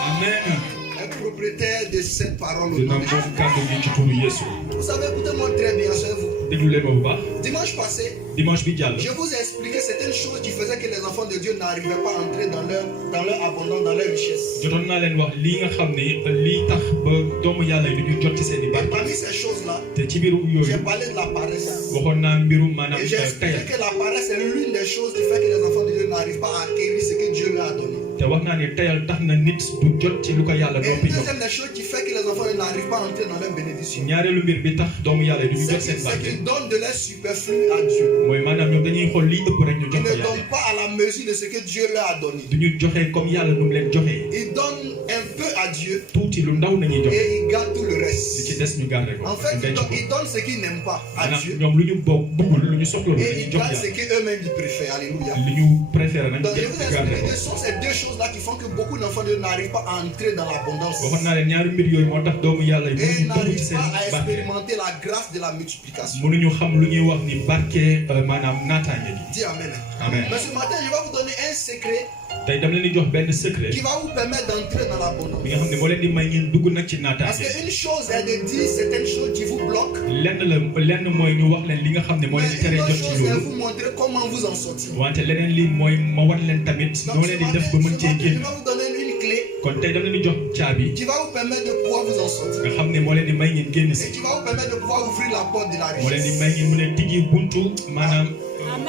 amen. Un propriétaire de cette parole au dina nom de moom Jésus. kàddu gi ci turu Yeesu. Vous savez, écoutez-moi très bien, chers vous. déglu leen ma bu baax. Dimanche passé, dimanche bi jàll. je vous ai expliqué certaines choses qui faisaient que les enfants de Dieu n'arrivaient pas à entrer dans leur abondance, dans leur richesse. jotoon naa leen wax lii nga xam ne lii tax ba doomu yàlla yi du ñu jot ci seen i Et barke. parmi ces choses-là, te ci biiru j'ai yooyu parlé de la paresse. waxoon naa mbirum maanaam Et j'ai expliqué tayal. que la paresse est l'une des choses qui fait que les enfants de Dieu n'arrivent pas à acquérir ce que Dieu leur a donné. te wax naa ne tayal tax na nit du jot ci lu ko yàlla Et noppi une jox. deuxième des choses qui fait que les enfants n'arrivent pas à entrer dans leur bénédiction, ñaareelu mbir bi tax doomu yàlla yi du ñu jot c'est seen barke. qu'ils donnent de leur superflu à Dieu. mooy maanaam ñoom dañuy xool lii ëpp rek ñu Ils jox ko ne yàlla. donnent pas à la mesure de ce que Dieu leur a donné. du ñu joxe comme yàlla nu mu leen joxee. Ils donnent un peu à Dieu tuuti lu ndaw nañuy joxe. et ils gardent tout le li ci reste. des ñu garder ko. En fait, ñu denc ko. ils donnent ce qu'ils n'aiment pas à maanaam Dieu ñoom lu ñu bëggul lu ñu soxla lu et dañuy ils jox gardent ce yàlla. qu'eux-mêmes ils préfèrent. Alléluia. li ñu préféré nañ Donc, je vous ai garder expliqué ko. que ce sont ces deux choses-là qui font que beaucoup d'enfants de Dieu n'arrivent pas à entrer dans l'abondance. waxoon naa leen ñaari mbir yooyu moo tax doomu yàlla yi Et mënuñu dugg ci n'arrivent seen pas à barke. expérimenter la grâce de la multiplication. mënuñu xam lu ñuy wax ni barke maanaam naataange gi. Dis Amen. amen. Mais ce matin, je vais vous donner un secret tey dama leen di jox benn secret qui va vous permettre d'entrer dans l'abondance. bi nga xam ne moo leen di may ngeen dugg nag ci Parce naataange. qu'une chose est de dire certaines choses qui vous bloquent, lenn mooy ñu wax leen li nga xam ne moo mais leen di teree une autre jot ci chose est loolu. vous montrer comment vous en sortir. wante leneen li mooy ma wan leen tamit Donc noo ce leen di matin, def ba mën cee je génn. vais vous donner une clé kon tey dama leen di jox caabi qui va vous permettre de pouvoir vous en sortir. nga xam ne moo leen di may ngeen génn Et si. qui va vous permettre de pouvoir ouvrir la porte de la moo leen di richesse. may ngeen mën a tijji buntu maanaam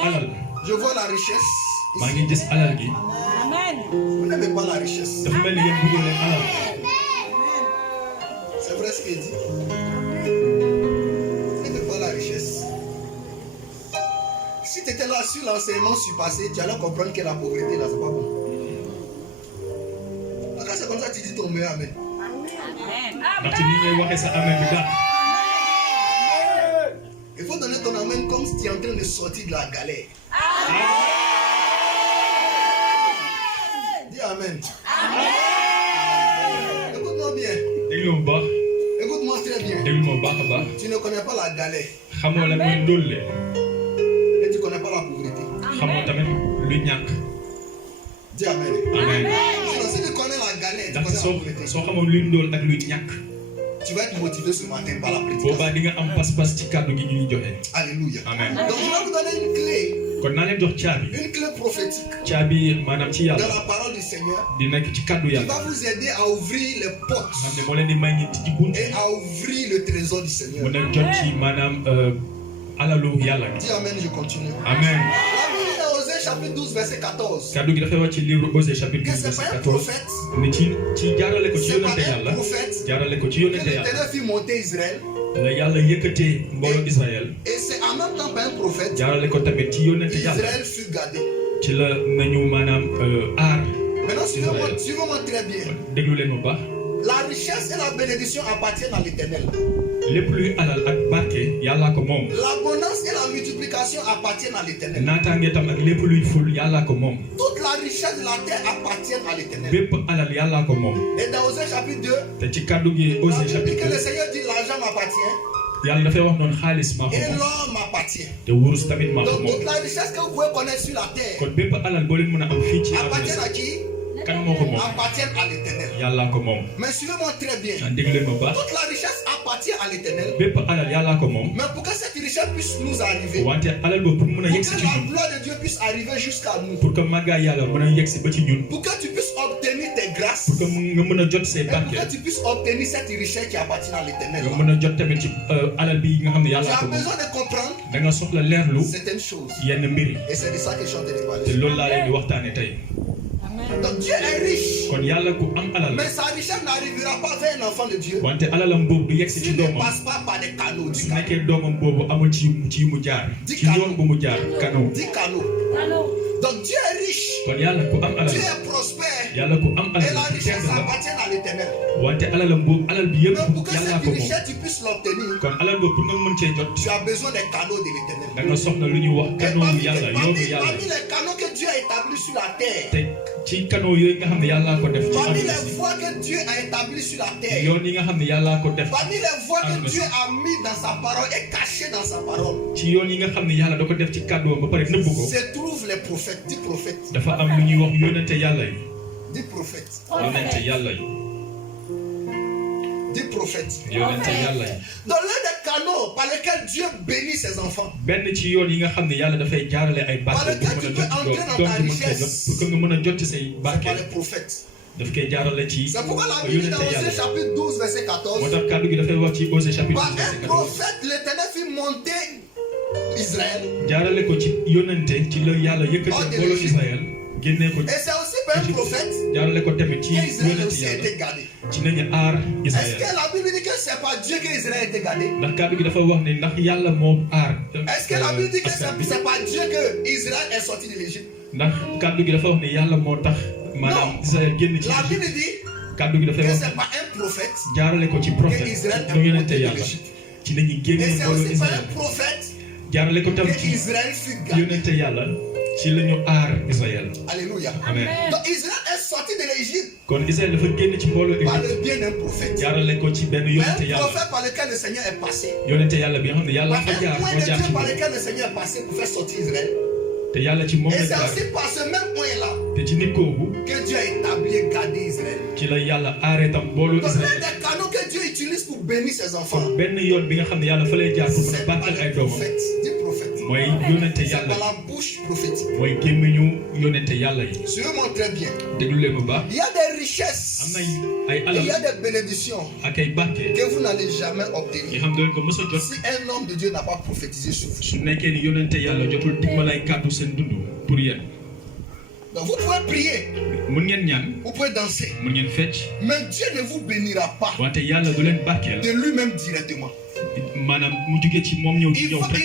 alal. Je vois la richesse. maa Ici. ngi gis alal gi. Amen. Vous n'aimez pas la richesse. dafa mel ni ngeen bëggee leen alal. C'est vrai ce qu'il dit. Vous n'aimez pas la richesse. Si tu étais là sur l'enseignement surpassé, tu allais comprendre que la pauvreté là, c'est pas bon. Donc c'est comme ça que tu dis ton meilleur amen. ndaxte ni ngay waxee sa amen bi daal. Il faut donner ton amen comme si tu es en train de sortir de la galère. Dis amen. Écoute-moi bien. déglu ma bu baax. Écoute-moi très bien. déglu ma bu baax a baax. Tu ne connais pas la galère xamoo lan mooy ndóolle. et tu ne connais pas la pauvreté. xamoo tamit luy ñàkk. Dis amen. amen. Alors, si tu connais la galère, tu ndaxte connais la pauvreté. soo xamoon luy ndóol ak luy ñàkk. Tu vas être motivé ce matin par la boobaa prédication. di nga am pas-pas ci kàddu gi ñuy joxe. Alléluia. amen. Donc je vais vous donner une clé kon naa leen jox caabi. une clé prophétique caabi maanaam ci dans yàlla. la parole du Seigneur di nekk ci kàddu qui yàlla. va vous aider à ouvrir les portes xam ne moo leen di may ñi tijji bunt. et à ouvrir le trésor du Seigneur. mën a jot ci maanaam alalu yàlla. Dis amen, je continue. amen. La Bible est Osée chapitre 12 verset 14. kàddu gi dafay wax ci livre Osée chapitre Que 12 c'est verset pas un 14. prophète, mais ci jaarale ko ci c'est pas yonente un yàlla. prophète jaarale ko ci que yonente yàlla. l'Éternel fit monter Israël la yàlla yëkkatee mbooloo Israël. et c'est en même temps pas un prophète jaarale ko tamit ci yonente yàlla. Israël fut gardé. ci la nañu maanaam aar. Maintenant Israël. suivez-moi très bien. déglu leen bu baax. La richesse et la bénédiction appartiennent à l'Éternel. lépp luy alal ak barke yàllaa ko moom. L'abondance et la multiplication appartiennent à l'Éternel. naataange tam ak lépp luy ful yàllaa ko moom. Toute la richesse de la terre appartient à l'Éternel. bépp alal yàllaa ko moom. Et dans Osée chapitre 2, te ci kàddu gi la Osée Bible dit chapitre que le 2 Seigneur dit l'argent m'appartient yàlla dafay wax noonu xaalis maa ko et moom. l'or m'appartient. te wurus tamit maa ko Donc moom. toute la richesse que vous pouvez connaître sur la terre kon bépp alal boo leen mën a am fii ci appartient àdduna à qui? appartiennent à l'éternel. Mais suivez-moi très bien. Toute la richesse appartient à l'éternel. Mais pour que cette richesse puisse nous arriver, pour que la gloire de Dieu puisse arriver jusqu'à nous, pour que tu puisses obtenir tes grâces, et pour que tu puisses obtenir cette richesse qui appartient à l'éternel, tu as besoin de comprendre certaines choses. Et c'est de ça que je suis en train de parler. Donc Dieu est riche, mais sa richesse n'arrivera pas vers un enfant de Dieu s'il ne passe pas par des canaux. Dis canaux. Donc Dieu est riche, Dieu est prospère, et la richesse appartient à l'éternel. Mais pour que cette richesse tu puisses l'obtenir, tu as besoin des canaux de l'éternel. Parmi les canaux que Dieu a établis sur la terre, parmi les voies que Dieu a établies sur la terre, parmi les voies que Dieu a mis dans sa parole et cachées dans sa parole, se trouvent les prophètes. Dis prophètes. Dis prophètes. Dis prophètes. Dans l'un des canaux par lesquels Dieu bénit ses enfants, par lesquels tu peux entrer dans ta richesse, c'est par les prophètes. C'est pourquoi la Bible dans Osée chapitre 12 verset 14, par un prophète l'Éternel fit monter Israël et c'est aussi par un prophète qu'Israël aussi a été gardé. Est-ce que la Bible dit que c'est par Dieu qu'Israël a été gardé? Est-ce que la Bible dit que c'est par Dieu qu'Israël est sorti de l'Égypte? Non. La Bible dit que c'est par un prophète qu'Israël est monté de l'Égypte. Et c'est aussi par un prophète qu'Israël fut gardé. Alléluia. Amen. Donc Israël est sorti de l'Égypte par le bien d'un prophète. Un prophète par lequel le Seigneur est passé. Un point de Dieu par lequel le Seigneur est passé pour faire sortir Israël. Et c'est aussi par ce même point-là que Dieu a établi et gardé Israël. Donc l'un des canaux que Dieu utilise pour bénir ses enfants, c'est par les prophètes. Dis prophète. C'est par la bouche prophétique. Suivez-moi très bien. Il y a des richesses et il y a des bénédictions que vous n'allez jamais obtenir si un homme de Dieu n'a pas prophétisé sur vous. Donc vous pouvez prier, vous pouvez danser, mais Dieu ne vous bénira pas de lui-même directement. Il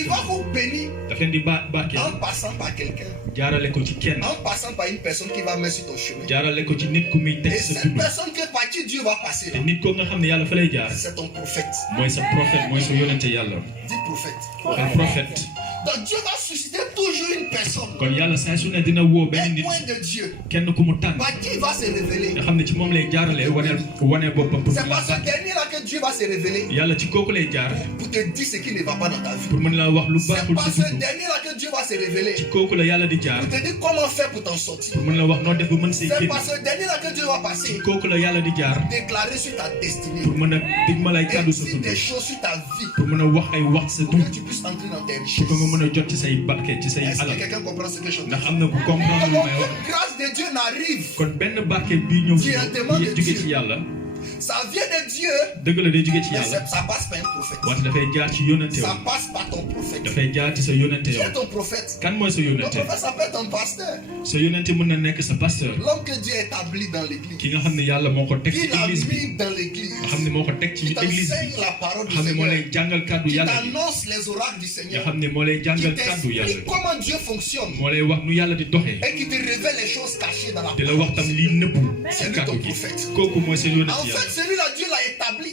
va vous bénir en passant par quelqu'un, en passant par une personne qui va mettre sur ton chemin. Et cette personne par qui Dieu va passer là, c'est ton prophète. Dis prophète. Donc Dieu va susciter toujours une personne, un point de Dieu, par qui il va se révéler. C'est par ce dernier-là que Dieu va se révéler pour te dire ce qui ne va pas dans ta vie. C'est par ce dernier-là que Dieu va se révéler pour te dire comment faire pour t'en sortir. C'est par ce dernier-là que Dieu va passer pour déclarer sur ta destinée et dire des choses sur ta vie pour que tu puisses entrer dans tes richesses. Est-ce que quelqu'un comprend ce que je suis en train de dire? La grâce de Dieu n'arrive directement de Dieu. Ça vient de Dieu, mais ça passe par un prophète. Ça passe par ton prophète. Qui est ton prophète? Ton prophète s'appelle ton pasteur. L'homme que Dieu a établi dans l'église, qu'il a mis dans l'église, qui t'enseigne la parole du Seigneur, qui t'annonce les oracles du Seigneur, qui t'explique comment Dieu fonctionne et qui te révèle les choses cachées dans la parole. C'est lui ton prophète. En fait, celui-là, Dieu l'a établi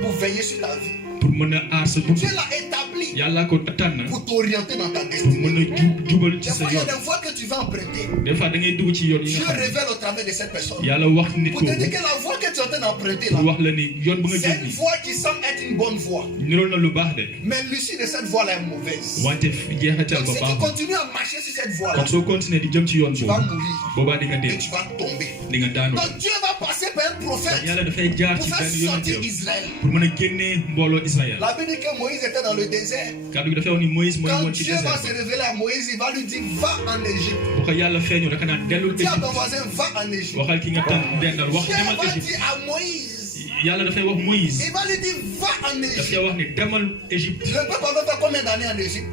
pour veiller sur ta vie. Dieu l'a établi yàlla ko tànn pour t'orienter dans ta pour destinée. mën a jubal ci Des sa fois, il y a yoon. des voies que tu vas emprunter. Des fois da ngay dugg ci yoon yi Dieu nga xam ne révèle au travers de cette personne. yàlla wax nit Pour ko te dire que la voie que tu es en train d'emprunter là, pour wax la ni yoon bu nga c'est jël une ni voie qui semble être une bonne voie. niroon na lu baax de Mais l'issue de cette voie là est mauvaise. wante jeexital Donc ba si tu baaxul continues à marcher sur cette voie là, kon soo continuer di jëm ci yoon tu vas boobu mourir boobaa di nga et dee tu vas tomber. di nga daanu. Donc Dieu va passer par un prophète yàlla dafay jaar pour ci faire benn sortir yonent Israël. pour mën a génnee mbooloo Israël. La Bible dit que Moïse était dans le désert. kàddu gi dafay wax ni Moïse mooy Quand woon ci Dieu va désert se révéler à Moïse, il va lui dire va en Égypte. bu ko yàlla feeñu daka naan dellul Dis à Égypte ton voisin va en Égypte. waxal ki nga tànn dendal wax Dieu demal va Égypte. dire à Moïse, yàlla dafay wax Moïse il va lui dire va en dafay Égypte. wax ni demal Égypte. Le peuple avait fait combien d'années en Égypte?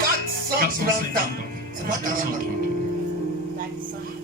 430 ans. C'est pas 40 ans.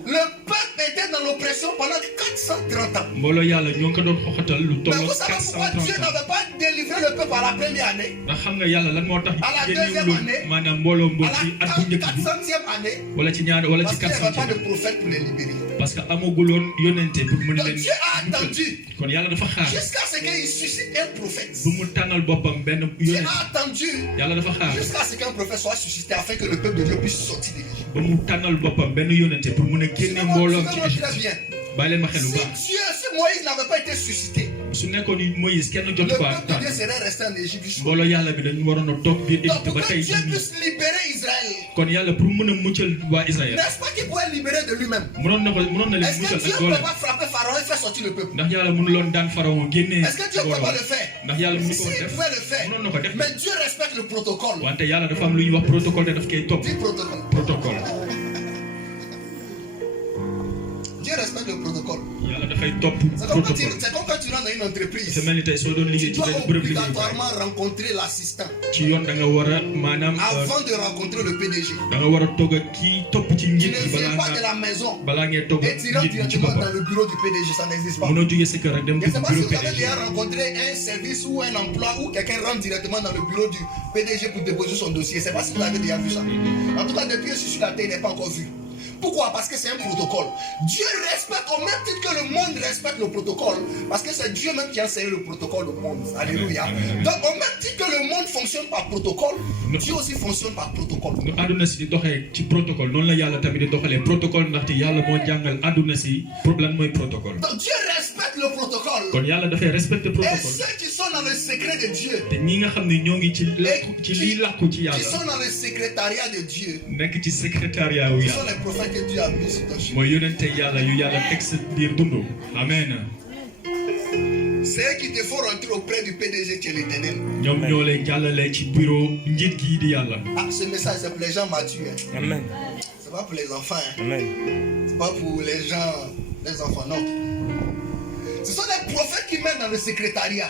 Le peuple était dans l'oppression pendant 430 ans. mbooloo yàlla ñoo ngi ko doon xoxatal lu Mais toll vous savez pourquoi Dieu 430 ans. n'avait pas délivré le peuple à la première année? ndax xam nga yàlla lan moo tax À la génnewuloon deuxième année, maanaam mbooloo mboo À ci at bu la njëkk bi 400e année, wala ci ñaar wala ci parce qu'il n'y avait pas 400 de prophète pour les libérer. parce que amaguloon yonente pour mën Donc leen Dieu a attendu kon yàlla dafa xaar jusqu'à ce qu'il suscite un prophète. bu mu tànnal boppam benn Dieu yonent a attendu yàlla dafa xaar jusqu'à ce qu'un prophète soit suscité afin que le peuple de Dieu puisse sortir de l'Égypte. ba mu tànnal boppam benn yonente pour mën a génne mbooloom ci Suivez-moi très Égypte. bien. bàyyi leen ma xel bu Si baax Moïse n'avait pas été suscité, su nekkoon ni Moïse kenn le jot ko peuple de tànn Dieu serait resté en Égypte jusqu'au mbooloo yàlla bi dañu waroon a toog biir Donc Égypte pour ba que tey Dieu jii nii. puisse libérer Israël, kon yàlla pour mën a muccal waa Israël n'est-ce pas qu'il pouvait libérer de lui-même? mënoon na leen Est-ce que muccal Dieu ak ne peut doole pas frapper Pharaon et faire sortir le peuple? ndax yàlla mënuloon daan Pharaon génnee Est-ce que Dieu ne peut pas le faire? ndax yàlla mënu ko S'il def pouvait le faire, mënoon na ko def mais Dieu respecte le protocole. wante yàlla dafa am lu ñuy wax protocole te daf koy topp Dis protocole. protocole Dieu respecte le protocole. yàlla dafay topp C'est comme, protocole c'est comme quand tu rentres dans une entreprise. c'est mel ni tey soo doon Tu liggéey ci dois benn bërëb liggéey obligatoirement rencontrer l'assistant ci yoon da nga war a maanaam avant de rencontrer le PDG. da nga war a toog ak kii topp ci Tu njiit ne bi viens pas de balaa la maison balaa ngay toog et ak tu rentres njiit bi ci directement dans boppam le bureau du PDG. Ça n'existe pas. mënoo jógee sa kër rek dem Je ne sais dugg pas si bureau vous avez PDG déjà rencontré un service ou un emploi où quelqu'un rentre directement dans le bureau du PDG pour déposer son dossier. Je ne sais pas si vous avez déjà vu ça. En tout cas, depuis que je suis sur la terre, il n'est pas encore vu. Pourquoi? Parce que c'est un protocole. Dieu respecte au même titre que le monde respecte le protocole. Parce que c'est Dieu même qui a enseigné le protocole au monde. Alléluia. Donc au même titre que le monde fonctionne par protocole, Dieu aussi fonctionne par protocole. nu àdduna si di doxee ci protocole noonu la yàlla tamit di doxalee protocole ndaxte yàlla moo jàngal àdduna si lan mooy protocole Donc Dieu respecte le protocole. kon yàlla dafay respecter Et protocole ceux qui sont dans le secret de Dieu, te ñi nga xam ne ñoo ngi ci làkku ci lii làkku ci qui yàlla sont dans le secrétariat de Dieu, nekk ci secrétariat wu qui sont yàlla les prophètes que Dieu a mis sur ton chemin. mooy yonente yàlla yu yàlla teg sa biir dundu amen C'est eux qui te font rentrer auprès du PDG qui est l'Éternel. ñoom ñoo lay jàllale ci bureau njiit gii di yàlla Ah, ce message c'est pour les gens matures. Hein. Amen. C'est pas pour les enfants. Hein. Amen. C'est pas pour les gens, les enfants, non. Ce sont les prophètes qui mènent dans le secrétariat.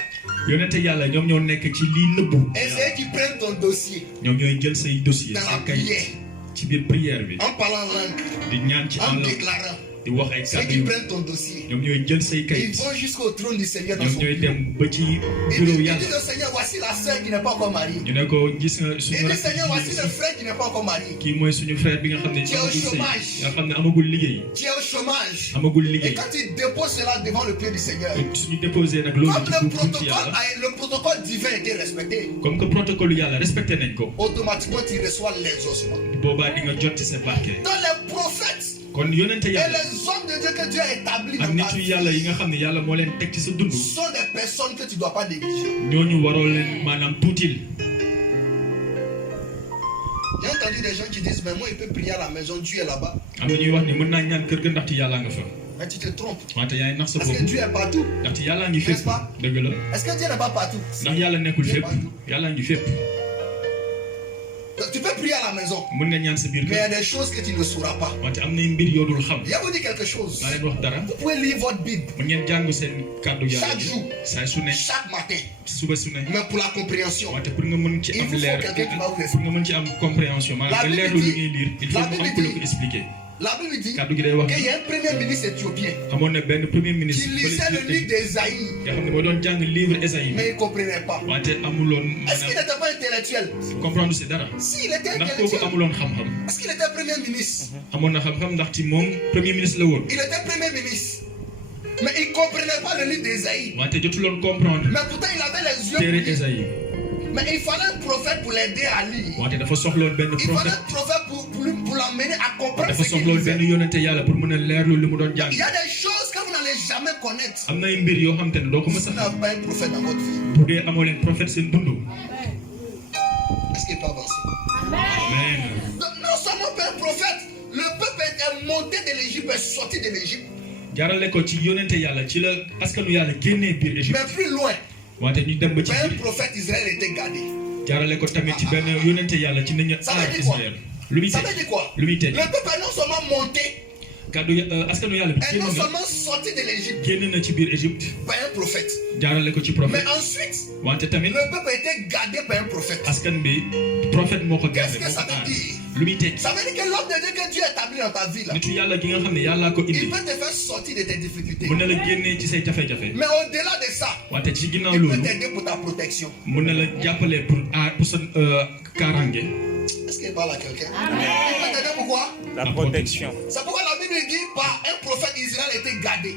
yonente yàlla ñoom ñoo nekk ci lii nëbbu Et c'est eux qui prennent ton dossier ñoom ñooy jël say dossier dans la say kayit prière, ci biir prière bi en parlant langue, di ñaan ci en àll déclarant. di wax ay C'est eux kàddu qui yu prennent ton dossier. ñoom ñooy jël say Et ils kayit vont jusqu'au trône du Seigneur dans ñoom son ñooy bureau. dem ba ci Et bureau ils yàlla disent au Seigneur, voici la sœur qui n'est pas encore mariée. ñu ne ko gis nga Et suñu il dit, rakk Seigneur, voici ji le frère qui n'est pas encore marié. kii mooy suñu frère bi nga xam ne Qui est au amagul sëy chômage. nga xam ne amagul liggéey Qui est au chômage. amagul Et liggéey quand il dépose cela devant le pied du Seigneur, suñu déposé nag loolu comme ci le buntu protocole, yàlla le protocole divin était respecté, comme que protocole yàlla respecté nañ ko automatiquement tu reçois l'exaucement. boobaa di nga jot ci sa barke Dans les prophètes kon yonente et yàlla les hommes de Dieu que Dieu a établis ak dans ta nitu yàlla yi vie nga xam ne yàlla moo leen teg ci sa dund sont des personnes que tu ne dois pas négliger. ñooñu waroo leen maanaam tuutil J'ai entendu des gens qui disent, mais moi, il peut prier à la maison, Dieu est là-bas. am na ñuy wax ni mën naa ñaan kër ga ndaxte yàllaa nga fa Mais tu te trompes. wante yaay nax sa Parce que bopp Dieu est partout. ndaxte yàllaa ngi fépp N'est-ce pas? dëgg la Est-ce que Dieu n'est pas partout? ndax yàlla nekkul fépp yàllaa ngi fépp Donc, tu peux prier à la maison, mën nga ñaan sa biir mais il y kër a des choses que tu ne sauras pas. wante am na mbir yoo dul xam Je vais vous dire quelque chose. maa leen wax dara Vous pouvez lire votre Bible mën ngeen jàng seen kàddu yàlla chaque jour, saa su ne chaque matin, suba su ne mais pour la compréhension. wante pour nga mën ci Il am vous faut leer quelqu'un qui va vous pour nga mën ci am compréhension maanaam nga La leer Bible lu dit- ngay lire il faut la mu am Bible ku la dit- ko expliquer La Bible dit kàddu gi day wax qu'il y a un premier ministre éthiopien xamoon ne benn premier ministre qui lisait le livre d'Ésaïe, nga xam ne moo doon jàng livre Ésaïe mais il ne comprenait pas. wante amuloon Est-ce qu'il maanaam n'était pas intellectuel? comprendre si dara Si, il était ndax kooku intellectuel. amuloon xam-xam Parce qu'il était premier ministre. amoon na xam-xam ndax ci moom premier ministre la woon Il était premier ministre. Mais il ne comprenait pas le livre d'Ésaïe. wante jotuloon comprendre Mais pourtant, il avait les yeux téere ouverts. Ésaïe Mais il fallait un prophète pour l'aider à lire. wante dafa soxloon benn Il fallait prophète un prophète pour l'amener à comprendre dafa ce qu'il soxloon disait. benn yonente yàlla pour mën a leerlu li mu doon jàng. Il y a des choses que vous n'allez jamais connaître. am na ay mbir yoo xam te ne doo ko mës Si a vous n'avez pas un prophète dans votre vie. bu dee amoo leen prophète seen dund. Est-ce qu'il n'est pas avancé? Amen. Donc, non seulement un prophète, le peuple était monté de l'Égypte et sorti de l'Égypte. jaarale ko ci yonente yàlla ci la askanu yàlla génnee biir Égypte. Mais plus loin, wante ñu dem ba ci un biir prophète Israël était gardé. jaarale ko tamit ci benn yonente yàlla ci nañu Ça veut aar dire quoi? Israël. lu muy Ça teg veut dire quoi? lu muy Le teg peuple est non seulement monté, kàddu askanu yàlla bi et génn non na seulement sorti de l'Égypte génn na ci biir Égypte par un prophète. jaarale ko ci Mais prophète ensuite, wante tamit le peuple était gardé par un prophète. askan bi prophète moo ko Qu'est-ce gardé que moo ça ko veut aar dire? lu muy teg Ça veut dire que l'homme de Dieu que Dieu établit dans ta vie là, nitu yàlla gi nga xam ne yàllaa ko il indi peut te faire sortir de tes difficultés. mën na la génnee ci say jafe-jafe Mais au-delà de ça, wante ci ginnaaw il peut loolu t'aider pour ta protection. mën na la jàppale pour aar pour sa kaaraange. Est-ce qu'il parle à quelqu'un? Il peut t'aider pourquoi? La protection. C'est pourquoi la Bible dit par un prophète Israël était gardé.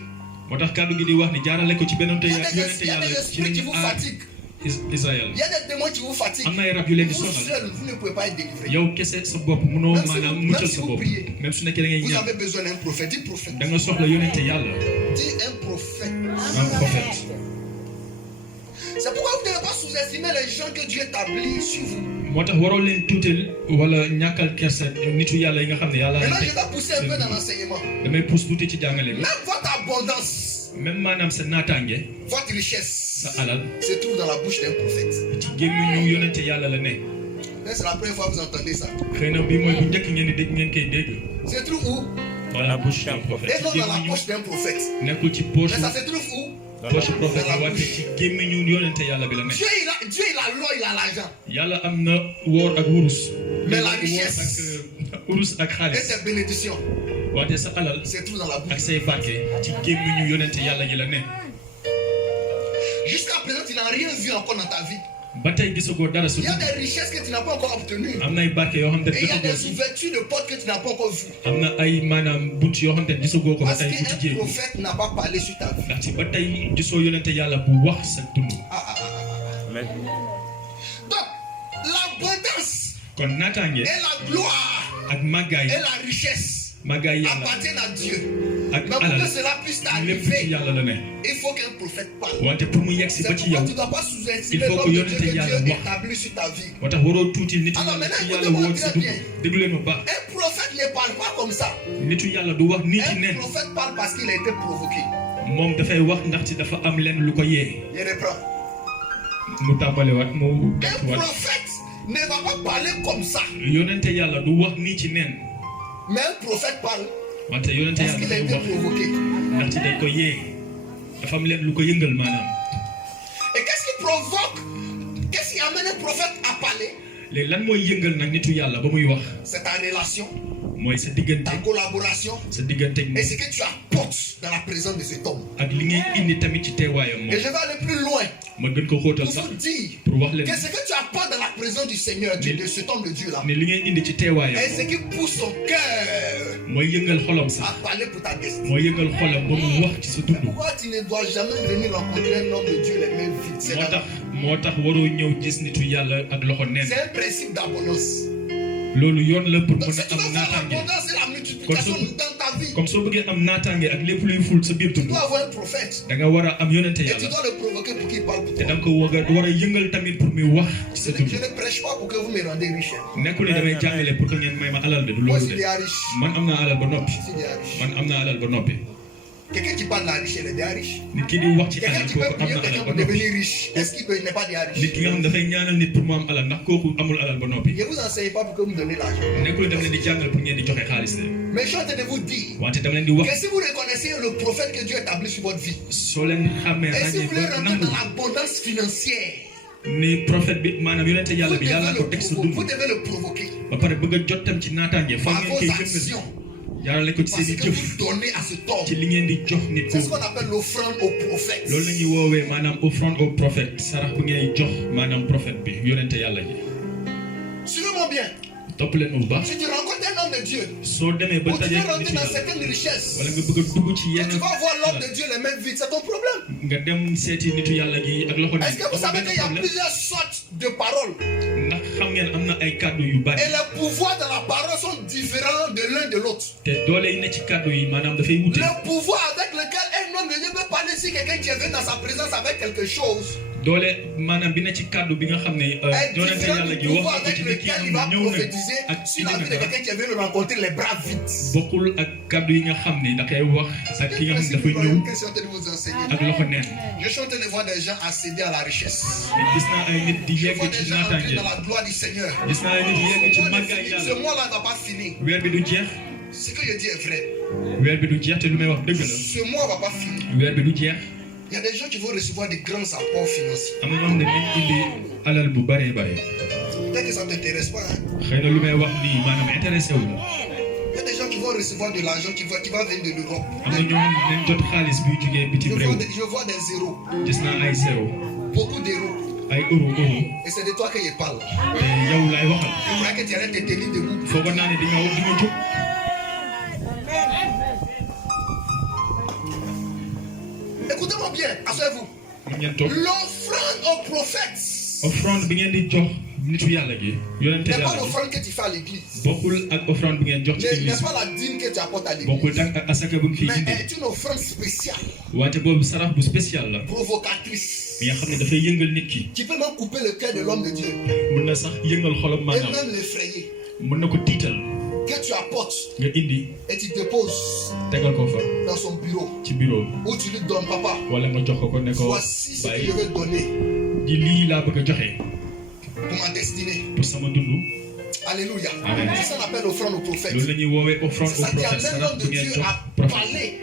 moo tax kàddu gi di wax ni jaarale ko ci benn Il y a yonente des yàlla ci esprits qui lañu vous aar fatiguent. Israël. Il y a des démons qui vous fatiguent. am na ay rab yu leen di Vous sonal seul, vous ne pouvez pas être délivré. yow kese sa bopp mënoo Même si maanaam vous- muccal même si sa vous bopp priez. même su nekkee da ngay Vous ñaan avez besoin d'un prophète. Dis prophète. da nga soxla yonente yàlla Dis un prophète. un prophète. C'est pourquoi vous ne devez pas sous-estimer les gens que Dieu établit sur vous. moo tax waroo leen tuutal wala ñàkkal kersa nitu yàlla yi nga xam ne yàlla Maintenant, teg je vais pousser un peu dans l'enseignement. damay pousse tuuti ci jàngale bi Même votre abondance, même maanaam sa naataange votre richesse, sa alal se trouve dans la bouche d'un prophète. ci gémmiñu yonente yàlla la ne C'est la première fois que vous entendez ça. xëy na bii mooy bu njëkk ngeen di dégg ngeen koy dégg Se trouve où? dans la bouche d'un prophète Et ci non dans la gémmiñu poche d'un prophète. nekkul ci poche Mais ça se trouve où? poche prophète dans la wante bouche. ci gémmiñu yonente yàlla bi la ne Dieu il a l'or, il a l'argent. yàlla am na woor ak wurus Mais la woor richesse ak wurus ak et xaalis ses bénédictions wante sa alal se trouvent dans la ak bouche. say barke ci gémmiñu yonente yàlla yi la ne Jusqu'à présent, tu n'as rien vu encore dans ta vie. ba tey gisagoo dara su Il y a des richesses que tu n'as pas encore obtenues. am na ay barke yoo xam ne Et il y a gisagoo des si ouvertures de portes que tu n'as pas encore vues. am na ay maanaam bunt yoo xam ne gisagoo ko ba Parce tey bu qu'un tijjee prophète n'a pas parlé sur ta vie. ndax ci ba tey gisoo yonente yàlla bu wax sa dund Amen. Donc, l'abondance kon naataange et la gloire ak màggaay et la richesse màggaay yàlla appartiennent à Dieu. ak Mais pour alal que cela puisse lépp ci t'arriver, yàlla la ne il faut qu'un prophète parle. wante pour mu yegg si C'est ba ci yow pourquoi tu ne dois pas sous-estimer Il faut l'homme que de yonente Dieu que yàlla Dieu wax. établit sur ta vie. moo tax waroo tuuti nit Alors yàlla maintenant, ci yàlla écoutez-moi woo ci très dund bien. déglu leen ma baax Un prophète ne parle pas comme ça. nitu yàlla du wax nii ci Un nen prophète parle parce qu'il a été provoqué. moom dafay wax ndax ci dafa am leen lu ko yee Je reprends. mu tàmbalewaat mu Un gàttuwaat prophète ne va pas parler comme ça. yonente yàlla du wax nii ci nen Mais un prophète parle wante yonente parce yàlla qu'il a dafay été wax provoqué. ndax ci dañ ko yee dafa am leen lu ko yëngal maanaam Et qu'est-ce qui provoque? Qu'est-ce qui amène un prophète à parler? léegi lan mooy yëngal nag nitu yàlla ba muy wax C'est ta relation, mooy sa diggante ta collaboration sa diggante ak et moom ce que tu apportes dans la présence de cet homme. ak li ngay indi tamit ci teewaayam Et moom je vais aller plus loin ma gën ko xóotal pour sax vous dire pour wax leen que ce que tu apportes dans la présence du Seigneur, de cet homme de Dieu là, ne li ngay indi ci teewaayam et ce qui pousse son cœur mooy yëngal xolam sax à parler pour ta destinée. mooy yëngal xolam ba mu wax ci sa dund Pourquoi tu ne dois jamais venir rencontrer un homme de Dieu les mains vides? C'est moo tax waroo ñëw gis nitu yàlla ak loxo neen un principe d'abondance. loolu yoon la pour Donc mën si a tu veux am faire naataange l'abondance et la multiplication Comme dans ta vie, comme soo bëggee am naataange ak lépp luy ful sa biir tu dund dois avoir un prophète. da nga war a am yonente Et tu yàlla dois le provoquer pour qu'il parle pour te toi. da nga ko war a yëngal tamit pour muy wax ci sa Je dund ne prêche pas pour que vous me rendez riche. nekkul ne damay jàngale pour que ngeen may ma alal de du Moi, loolu je suis de déjà riche. man am naa alal ba noppi Je suis déjà riche. man am naa alal ba noppi Quelqu'un qui parle de la richesse, il est déjà riche. nit ki di wax ci Quelqu'un alal qui peut kooku am prier na quelqu'un alal pour ba noppi devenir riche, est-ce qu'il n'est pas déjà nit riche? ki nga xam dafay ñaanal nit pour mu am alal ndax kooku amul alal ba noppi Je ne vous enseigne pas pour que vous me donnez l'argent. nekkul dama leen di jàngal pour ngeen di joxe xaalis de Mais je suis en train de vous dire wante dama leen di wax que si vous reconnaissez le prophète que Dieu établit sur votre vie, soo leen xamee et si ràññee vous voulez ba rentrer nangu dans l'abondance financière, ni prophète bi maanaam yonente yàlla bi yàlla ko teg sa dund vous devez le provoquer ba pare bëgg a jot tam ci naataange fa par ngeen vos koy yëngal actions. jaarale ko ci Parce seen i que jëf vous donnez à cet homme. ci li ngeen di jox nit C'est ce kooku qu'on appelle l'offrande au prophète. loolu la ñuy woowee maanaam offrande au prophète sarax bu ngay jox maanaam prophète bi yonente yàlla ji Suivez-moi bien. topp leen ma bu baax Si tu rencontres un homme de Dieu, soo demee ba ou tu daje veux ak rentrer nitu dans yàlla certaines richesses, wala nga bëgg a dugg ci et yenn tu vas voir l'homme de Dieu les mains vides, c'est ton problème. nga dem seeti nitu yàlla gi ak loxo Est-ce que vous savez qu'il y a plusieurs sortes de paroles? ndax xam ngeen am na ay kàddu yu bari Et les pouvoirs de la parole sont différents de l'un de l'autre. te doole yi ne ci kàddu yi maanaam dafay wute. Le pouvoir avec lequel un homme de Dieu peut parler si quelqu'un qui est venu dans sa présence avec quelque chose doole maanaam bi ne ci kàddu bi nga xam ne est doonante différent yàlla du gi pouvoir wax ko avec ci nit ki lequel am il va ñëw na prophétiser ak sur la vie de indi na quelqu'un qui est venu le rencontrer les bras vides. bokkul ak kàddu yi nga xam ne da koy wax ak ki nga xam ne dafay ñëw Que je suis en train de vous enseigner. ak loxo neen. Je suis en train de voir des gens accéder à la richesse. mais gis naa ay nit di Je yegg vois des ci gens entrer naataange dans la gloire du Seigneur. gis naa ay nit yegg ci màggaay Ce yàlla mois-là ne va pas finir. weer bi du jeex Ce que je dis est vrai. weer bi du jeex te lu may wax dëgg la Ce mois ne va pas finir. weer bi du jeex Il y a des gens qui vont recevoir des grands apports financiers. am na ñoo xam ne nañ indi alal bu bëree bëri Peut-être que ça ne t'intéresse pas. Hein? xëy na lu may wax nii maanaam intéressé wu la Il y a des gens qui vont recevoir de l'argent qui va venir de l'Europe. am na ñoo xam ne nañ jot xaalis buy jugee bitim réew Je vois des zéros. gis naa ay zéro Beaucoup d'euros. ay euro Et c'est de toi que je parle. te yow laay waxal Je crois que tu arrêtes de te tenir debout. foogoon naa ne di nga jóg Écoutez-moi bien, asseyez-vous. mu ngeen toog L'offrande aux prophètes offrande bi ngeen di jox nitu yàlla gi yonente n'est pas yàlla gi l'offrande que tu fais à l'église. bokkul ak offrande bi ngeen jox ci N'est église pas la dîme que tu apportes à bokkul l'église. tak ak asaka bu nga fiy Mais indi est une offrande spéciale, wante boobu sarax bu spécial la provocatrice, bi nga xam ne dafay yëngal nit ki qui peut même couper le cœur de l'homme de Dieu mën na sax yëngal xolam et maanaam même l'effrayer. mën na ko tiital Que tu apportes nga indi et tu déposes tegal ko fa dans son bureau ci bureau où tu lui donnes, papa, wala nga jox ko ne ko voici ce que bàyyi je vais donner di lii laa bëgg a joxe pour ma destinée. pour sama dund Alléluia. Amen. C'est ça qu'on appelle offrande aux prophètes. loolu la ñuy woowee offrande C'est au ça qui prophète amène sarax l'homme bu de ngeen Dieu jox à prophète parler